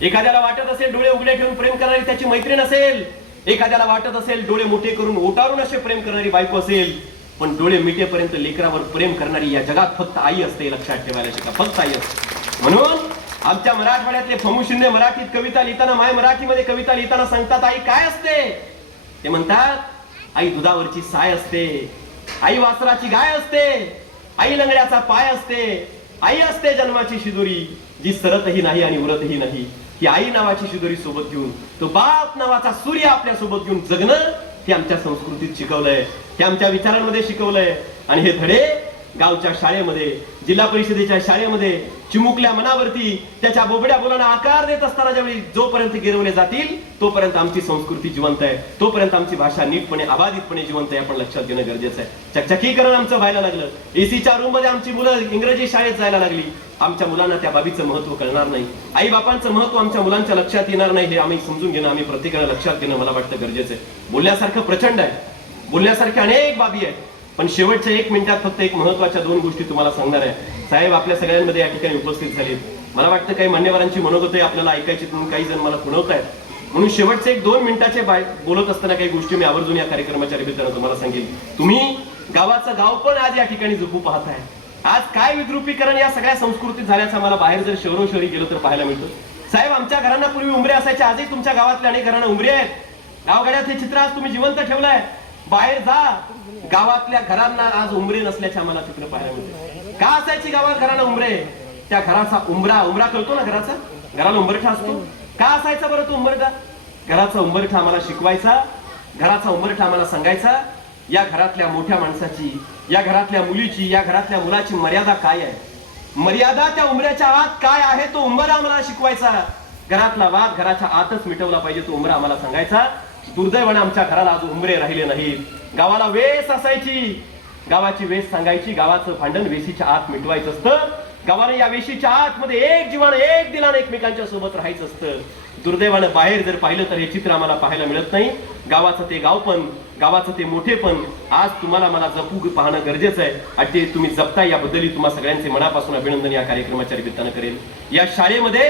एखाद्याला वाटत असेल डोळे उघडे ठेवून प्रेम करणारी त्याची मैत्रीण असेल, एखाद्याला वाटत असेल डोळे मोठे करून ओटारून असे प्रेम करणारी बायको असेल, पण डोळे मिटेपर्यंत लेकरावर प्रेम करणारी या जगात फक्त आई असते, लक्षात ठेवायला शिका, फक्त आई असते. म्हणून आमच्या मराठवाड्यातले फमू शिंदे मराठीत कविता लिहिताना, माय मराठीमध्ये कविता लिहिताना सांगतात, आई काय असते? ते म्हणतात, आई दुधावरची साय असते, आई वासराची गाय असते, आई लंगड्याचा पाय असते, आई असते जन्माची शिदोरी, जी सरतही नाही आणि उरतही नाही. ही आई नावाची शिदोरी सोबत घेऊन, तो बाप नावाचा सूर्य आपल्या सोबत घेऊन जगणं, हे आमच्या संस्कृतीत शिकवलंय, हे आमच्या विचारांमध्ये शिकवलंय. आणि हे धडे गावच्या शाळेमध्ये, जिल्हा परिषदेच्या शाळेमध्ये चिमुकल्या मनावरती त्याच्या बोबड्या बोलांना आकार देत असताना ज्यावेळी जोपर्यंत गिरवले जातील तोपर्यंत आमची संस्कृती जिवंत आहे, तोपर्यंत आमची भाषा नीटपणे अबाधितपणे जिवंत आहे. आपण लक्षात घेणं गरजेचं आहे. चकचकीकरण आमचं व्हायला लागलं. एसीच्या रूम मध्ये आमची मुलं इंग्रजी शाळेत जायला लागली. आमच्या मुलांना त्या बाबीचं महत्व कळणार नाही, आई बापांचं महत्व आमच्या मुलांच्या लक्षात येणार नाही. हे आम्ही समजून घेणं, आम्ही प्रत्येकाला लक्षात घेणं मला वाटतं गरजेचं आहे. बोलण्यासारखं प्रचंड आहे, बोलण्यासारख्या अनेक बाबी आहेत, पण शेवटच्या 1 मिनिटात फक्त एक महत्वाच्या 2 गोष्टी तुम्हाला सांगणार आहे. साहेब आपल्या सगळ्यांमध्ये या ठिकाणी उपस्थित झालेत. मला वाटतं काही मान्यवरांची मनोगत आपल्याला ऐकायची, म्हणून काही जण मला खुणवत आहेत. म्हणून शेवटचे 1-2 मिनिटाचे बोलत असताना काही गोष्टी मी आवर्जून या कार्यक्रमाच्या निमित्तानं तुम्हाला सांगेल. तुम्ही गावाचं गाव पण आज या ठिकाणी जपू पाहताय. आज काय विद्रुपीकरण या सगळ्या संस्कृतीत झाल्याचं मला बाहेर जर शहरोशहरी गेलो तर पाहायला मिळतं. साहेब आमच्या घरांना पूर्वी उंबरे असायचे, आजही तुमच्या गावातल्या अनेक घरांना उंबरे आहेत. गावगाड्यात हे चित्र आज तुम्ही जिवंत ठेवलंय. बाहेर जा, गावातल्या घरांना आज उंबरे नसल्याचे आम्हाला चित्र पाहायला मिळते. का असायची गावात घरांना उंबरे? त्या घराचा उंबरा कळतो ना, घराचा घराला उंबरठा असतो. का असायचा बरं तो उंबरठा? घराचा उंबरठा आम्हाला शिकवायचा, घराचा उंबरठा आम्हाला सांगायचा या घरातल्या मोठ्या माणसाची, या घरातल्या मुलीची, या घरातल्या मुलाची मर्यादा काय आहे, मर्यादा त्या उंबऱ्याच्या आत काय आहे, तो उंबरा आम्हाला शिकवायचा. घरातला वाद घराच्या आतच मिटवला पाहिजे, तो उंबरा आम्हाला सांगायचा. दुर्दैवाने आमच्या घराला आज उंबरे राहिले नाहीत. गावाला वेस असायची, गावाची वेस सांगायची, गावाचं भांडण वेशीच्या आत मिटवायचं असतं. गावाने या वेशीच्या आतमध्ये एक जीवानं एक दिलानं एकमेकांच्या सोबत राहायचं असतं. दुर्दैवानं बाहेर जर पाहिलं तर हे चित्र आम्हाला पाहायला मिळत नाही. गावाचं ते गावपण, गावाचं ते मोठेपण आज तुम्हाला मला जपू पाहणं गरजेचं आहे. आणि ते तुम्ही जपताय याबद्दलही तुम्हा सगळ्यांचे मनापासून अभिनंदन या कार्यक्रमाच्या निमित्तानं करेल. या शाळेमध्ये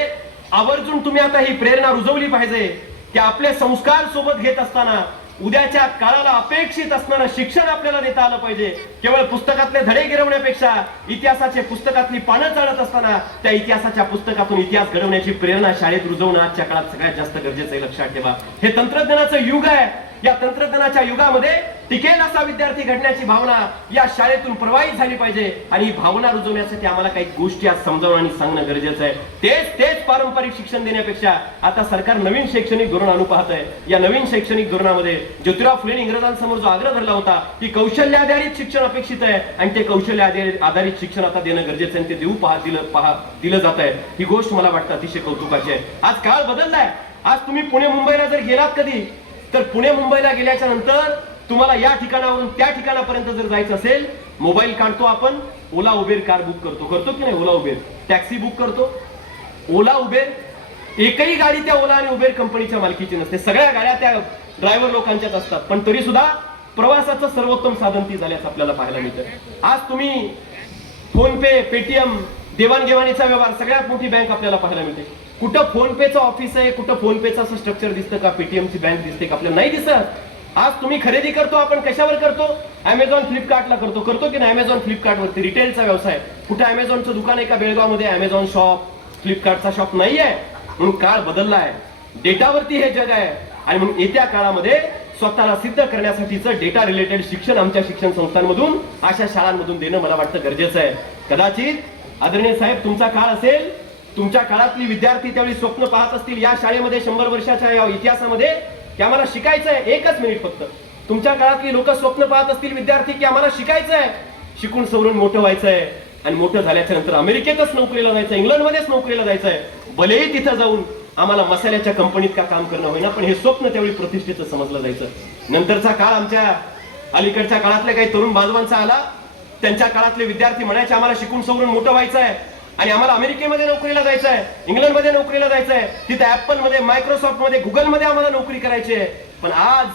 आवर्जून तुम्ही आता ही प्रेरणा रुजवली पाहिजे की आपले संस्कार सोबत घेत असताना उद्याच्या काळाला अपेक्षित असणारं शिक्षण आपल्याला देता आलं पाहिजे. केवळ पुस्तकातले धडे गिरवण्यापेक्षा इतिहासाचे पुस्तकातली पानं चालत असताना त्या इतिहासाच्या पुस्तकातून इतिहास घडवण्याची प्रेरणा शाळेत रुजवणं आजच्या काळात सगळ्यात जास्त गरजेचं आहे. लक्षात ठेवा, हे तंत्रज्ञानाचं युग आहे. या तंत्रज्ञानाच्या युगामध्ये टिकेल असा विद्यार्थी घडण्याची भावना या शाळेतून प्रवाहित झाली पाहिजे. आणि ही भावना रुजवण्यासाठी आम्हाला काही गोष्टी आज समजावून आणि सांगणं गरजेचं आहे. तेच पारंपरिक शिक्षण देण्यापेक्षा आता सरकार नवीन शैक्षणिक धोरण आणू पाहत आहे. या नवीन शैक्षणिक धोरणामध्ये ज्योतिराव फुले इंग्रजांसमोर जो आग्रह धरला होता की कौशल्य आधारित शिक्षण अपेक्षित आहे आणि ते कौशल्य आधारित शिक्षण आता देणं गरजेचं आहे, ते दिलं जात आहे. ही गोष्ट मला वाटतं अतिशय कौतुकाची आहे. आज काळ बदललाय. आज तुम्ही पुणे मुंबईला जर गेलात कधी, तर पुणे मुंबईला गेल्याच्या नंतर तुम्हाला या ठिकाणावरून त्या ठिकाणापर्यंत जर जायचं असेल, मोबाईल काढतो आपण, ओला उबेर कार बुक करतो की नाही? ओला उबेर टॅक्सी बुक करतो. ओला उबेर एकही गाडी त्या ओला आणि उबेर कंपनीच्या मालकीची नसते. सगळ्या गाड्या त्या ड्रायव्हर लोकांच्याच असतात. पण तरी सुद्धा प्रवासाचं सर्वोत्तम साधन ती झाल्याचं आपल्याला पाहायला मिळतं. आज तुम्ही फोन पे, पेटीएम, देवाणघेवाणीचा व्यवहार, सगळ्यात मोठी बँक आपल्याला पाहायला मिळते. कुठं फोन पेचं ऑफिस आहे, कुठं फोन पेचं असं स्ट्रक्चर दिसतं का? पेटीएमची बँक दिसते का? आपल्याला नाही दिसत. आज तुम्ही खरेदी करतो, आपण कशावर करतो? अमेझॉन फ्लिपकार्टला करतो की नाही? अमेझॉन फ्लिपकार्टवरती रिटेलचा व्यवसाय. कुठं अमेझॉनचं दुकान आहे का बेळगावमध्ये? अमेझॉन शॉप, फ्लिपकार्टचा शॉप नाही आहे. म्हणून काळ बदलला आहे. डेटावरती हे जग आहे. आणि म्हणून येत्या काळामध्ये स्वतःला सिद्ध करण्यासाठीचं डेटा रिलेटेड शिक्षण आमच्या शिक्षण संस्थांमधून, अशा शाळांमधून देणं मला वाटतं गरजेचं आहे. कदाचित आदरणीय साहेब, तुमचा काळ असेल, तुमच्या काळातली विद्यार्थी त्यावेळी स्वप्न पाहत असतील या शाळेमध्ये 100 वर्षाच्या या इतिहासामध्ये की आम्हाला शिकायचं आहे. एकच मिनिट फक्त. तुमच्या काळातली लोक स्वप्न पाहत असतील विद्यार्थी की आम्हाला शिकायचं आहे, शिकून सवरून मोठं व्हायचं आहे आणि मोठं झाल्याच्या नंतर अमेरिकेतच नोकरीला जायचं, इंग्लंडमध्येच नोकरीला जायचं आहे. भलेही तिथं जाऊन आम्हाला मसाल्याच्या कंपनीत का काम करणं होईना, पण हे स्वप्न त्यावेळी प्रतिष्ठेचं समजलं जायचं. नंतरचा काळ आमच्या अलीकडच्या काळातल्या काही तरुण बांधवांचा आला. त्यांच्या काळातले विद्यार्थी म्हणायचे आम्हाला शिकून सवरून मोठं व्हायचं आहे आणि आम्हाला अमेरिकेमध्ये नोकरीला जायचं आहे, इंग्लंडमध्ये नोकरीला जायचं आहे, तिथे ऍपलमध्ये, मायक्रोसॉफ्टमध्ये, गुगलमध्ये आम्हाला नोकरी करायची आहे. पण आज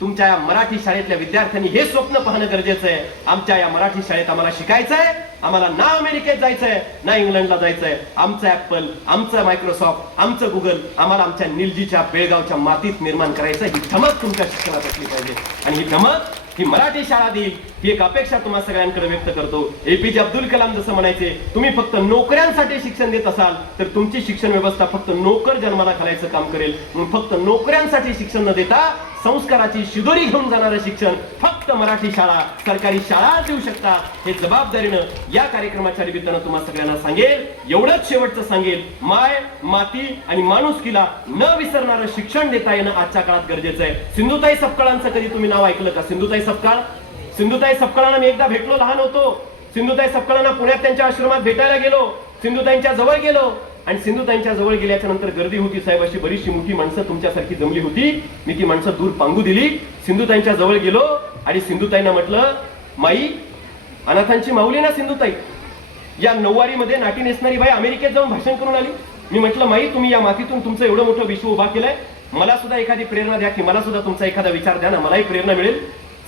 तुमच्या या मराठी शाळेतल्या विद्यार्थ्यांनी हे स्वप्न पाहणं गरजेचं आहे. आमच्या या मराठी शाळेत आम्हाला शिकायचं आहे. आम्हाला ना अमेरिकेत जायचंय ना इंग्लंडला जायचंय. आमचं ऍपल, आमचं मायक्रोसॉफ्ट, आमचं गुगल आम्हाला आमच्या निलजीच्या बेळगावच्या मातीत निर्माण करायचं. ही धमक तुमच्या शिक्षणात असली पाहिजे आणि ही धमक ही मराठी शाळा देईल, ही एक अपेक्षा तुम्हा सगळ्यांकडे व्यक्त करतो. एपीजे अब्दुल कलाम जसं म्हणायचे, तुम्ही फक्त नोकऱ्यांसाठी शिक्षण देत असाल तर तुमची शिक्षण व्यवस्था फक्त नोकर जन्माला घालायचं काम करेल. म्हणून फक्त नोकऱ्यांसाठी शिक्षण न देता संस्काराची शिदोरी घेऊन जाणारं शिक्षण फक्त मराठी शाळा, सरकारी शाळा देऊ शकता. हे जबाबदारीनं या कार्यक्रमाच्या निमित्तानं तुम्हा सगळ्यांना सांगेल. एवढंच शेवटचं सांगेल, माय, माती आणि माणुसकीला न विसरणारं शिक्षण देता येणं आजच्या काळात गरजेचं आहे. सिंधुताई सपकाळांचं कधी तुम्ही नाव ऐकलं का? सिंधुताई सपकाळांना मी एकदा भेटलो, लहान होतो. सिंधुताई सपकाळांना पुण्यात त्यांच्या आश्रमात भेटायला गेलो. सिंधुताईंच्या जवळ गेलो आणि सिंधुताईंच्या जवळ गेल्याच्या नंतर गर्दी होती साहेब, अशी बरीचशी मोठी माणसं तुमच्यासारखी जमली होती. मी ती माणसं दूर पांगू दिली. सिंधुताईंच्या जवळ गेलो आणि सिंधुताईंना म्हटलं, माई, अनाथांची माऊली ना सिंधुताई, या नऊवारीमध्ये नाटी नेसणारी बाई अमेरिकेत जाऊन भाषण करून आली. मी म्हटलं, माई, तुम्ही या मातीतून तुमचं एवढं मोठं विश्व उभा केलंय, मला सुद्धा एखादी प्रेरणा द्या की मला सुद्धा तुमचा एखादा विचार द्या ना, मलाही प्रेरणा मिळेल.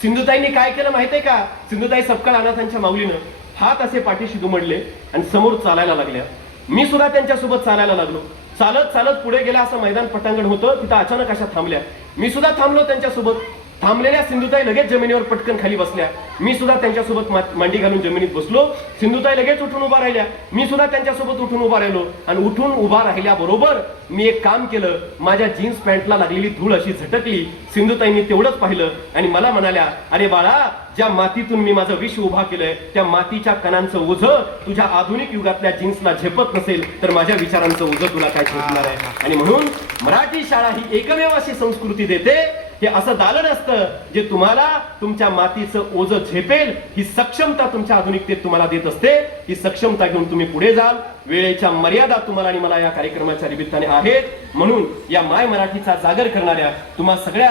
सिंधुताईंनी काय केलं माहितीये का? सिंधुताई सपकाळ अनाथांच्या माऊलीनं हात असे पाठीशी दुमडले आणि समोर चालायला लागल्या. मी सुद्धा त्यांच्यासोबत चालायला लागलो. चालत चालत पुढे गेला, असं मैदान पटांगण होतं, तिथं अचानक अशा थांबल्या. मी सुद्धा थांबलो त्यांच्यासोबत. थांबलेल्या सिंधुताई लगेच जमिनीवर पटकन खाली बसल्या. मी सुद्धा त्यांच्यासोबत मांडी घालून जमिनीत बसलो. सिंधुताई लगेच उठून उभा राहिल्या. मी सुद्धा त्यांच्यासोबत उठून उभा राहिलो आणि उठून उभा राहिल्याबरोबर मी एक काम केलं. माझ्या जीन्स पॅन्टला लागलेली धूळ अशी झटकली. सिंधुताईंनी तेवढंच पाहिलं आणि मला म्हणाल्या, अरे बाळा, ज्या मातीतून मी माझं विश्व उभा केलंय त्या मातीच्या कणांचं ओझं तुझ्या आधुनिक युगातल्या जीन्सला झेपत नसेल तर माझ्या विचारांचं ओझं तुला काय झेपणार आहे. आणि म्हणून मराठी शाळा ही एकमेव अशी संस्कृती देते, हे असं दालन असतं जे तुम्हाला तुमच्या मातीचं ओझं झेपेल. ही सक्षमता तुमच्या आधुनिकतेत तुम्हाला देत असते. ही सक्षमता घेऊन तुम्ही पुढे जाल. वेळेच्या मर्यादा तुम्हाला आणि मला या कार्यक्रमाच्या निमित्ताने आहेत. म्हणून या माय मराठीचा जागर करणाऱ्या तुम्हा सगळ्या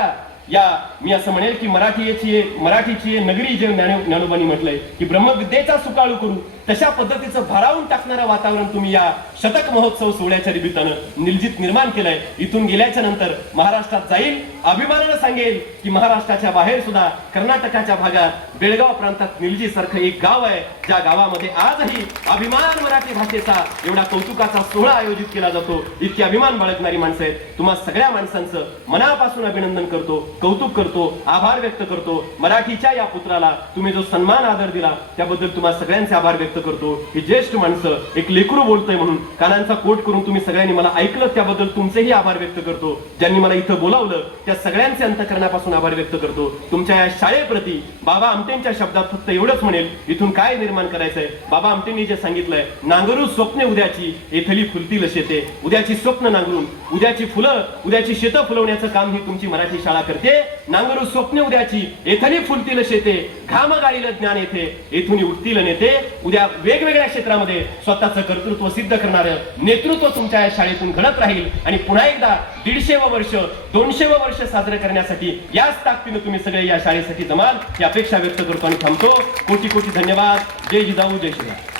या मी असं म्हणेल की मराठीची नगरी जे ज्ञानोबांनी म्हटलंय की ब्रह्मविद्येचा सुकाळू करू, तशा पद्धतीचं भारावून टाकणारं वातावरण तुम्ही या शतक महोत्सव सोहळ्याच्या निमित्तानं निर्माण केलंय. इथून गेल्याच्या नंतर महाराष्ट्रात जाईल, अभिमानानं सांगेल की महाराष्ट्राच्या बाहेर सुद्धा कर्नाटकाच्या भागात बेळगाव प्रांतात निलजी सारखं एक गाव आहे, ज्या गावामध्ये आजही अभिमान मराठी भाषेचा एवढा कौतुकाचा सोहळा आयोजित केला जातो. इतकी अभिमान बाळगणारी माणसं आहेत. तुम्हा सगळ्या माणसांचं मनापासून अभिनंदन करतो, कौतुक करतो, आभार व्यक्त करतो. मराठीच्या या पुत्राला तुम्ही जो सन्मान आदर दिला त्याबद्दल तुम्हा सगळ्यांचे आभार व्यक्त करतो. ही ज्येष्ठ माणसं, एक लेकरू बोलतोय म्हणून कानांचा कोट करून तुम्ही सगळ्यांनी मला ऐकलं त्याबद्दल तुमचेही आभार व्यक्त करतो. ज्यांनी मला इथं बोलावलं त्या सगळ्यांचे अंतःकरणापासून आभार व्यक्त करतो. तुमच्या या शाळेप्रती बाबा आमटेंच्या शब्दात फक्त एवढंच म्हणेल, इथून काय निर्माण करायचंय. बाबा आमटेंनी जे सांगितलंय, नांगरू स्वप्ने उद्याची एथली फुलतील शेते. उद्याची स्वप्न नांगरून उद्याची फुलं, उद्याची शेतं फुलवण्याचं काम ही तुमची मराठी शाळा करते. नांगरू स्वप्ने उद्याची एथली फुलतील शेते, घाम गाळील ज्ञान येथे येथून उठतील नेते. उद्या वेगवेगळ्या क्षेत्रामध्ये स्वतःचं कर्तृत्व सिद्ध करणारं नेतृत्व तुमच्या या शाळेतून घडत राहील. आणि पुन्हा एकदा 150वं वर्ष 200वं वर्ष साजरं करण्यासाठी याच ताकदीनं तुम्ही सगळे या शाळेसाठी जमाल ही अपेक्षा व्यक्त करतो आणि थांबतो. कोटी कोटी धन्यवाद. जय जिजाऊ, जय श्रीराम.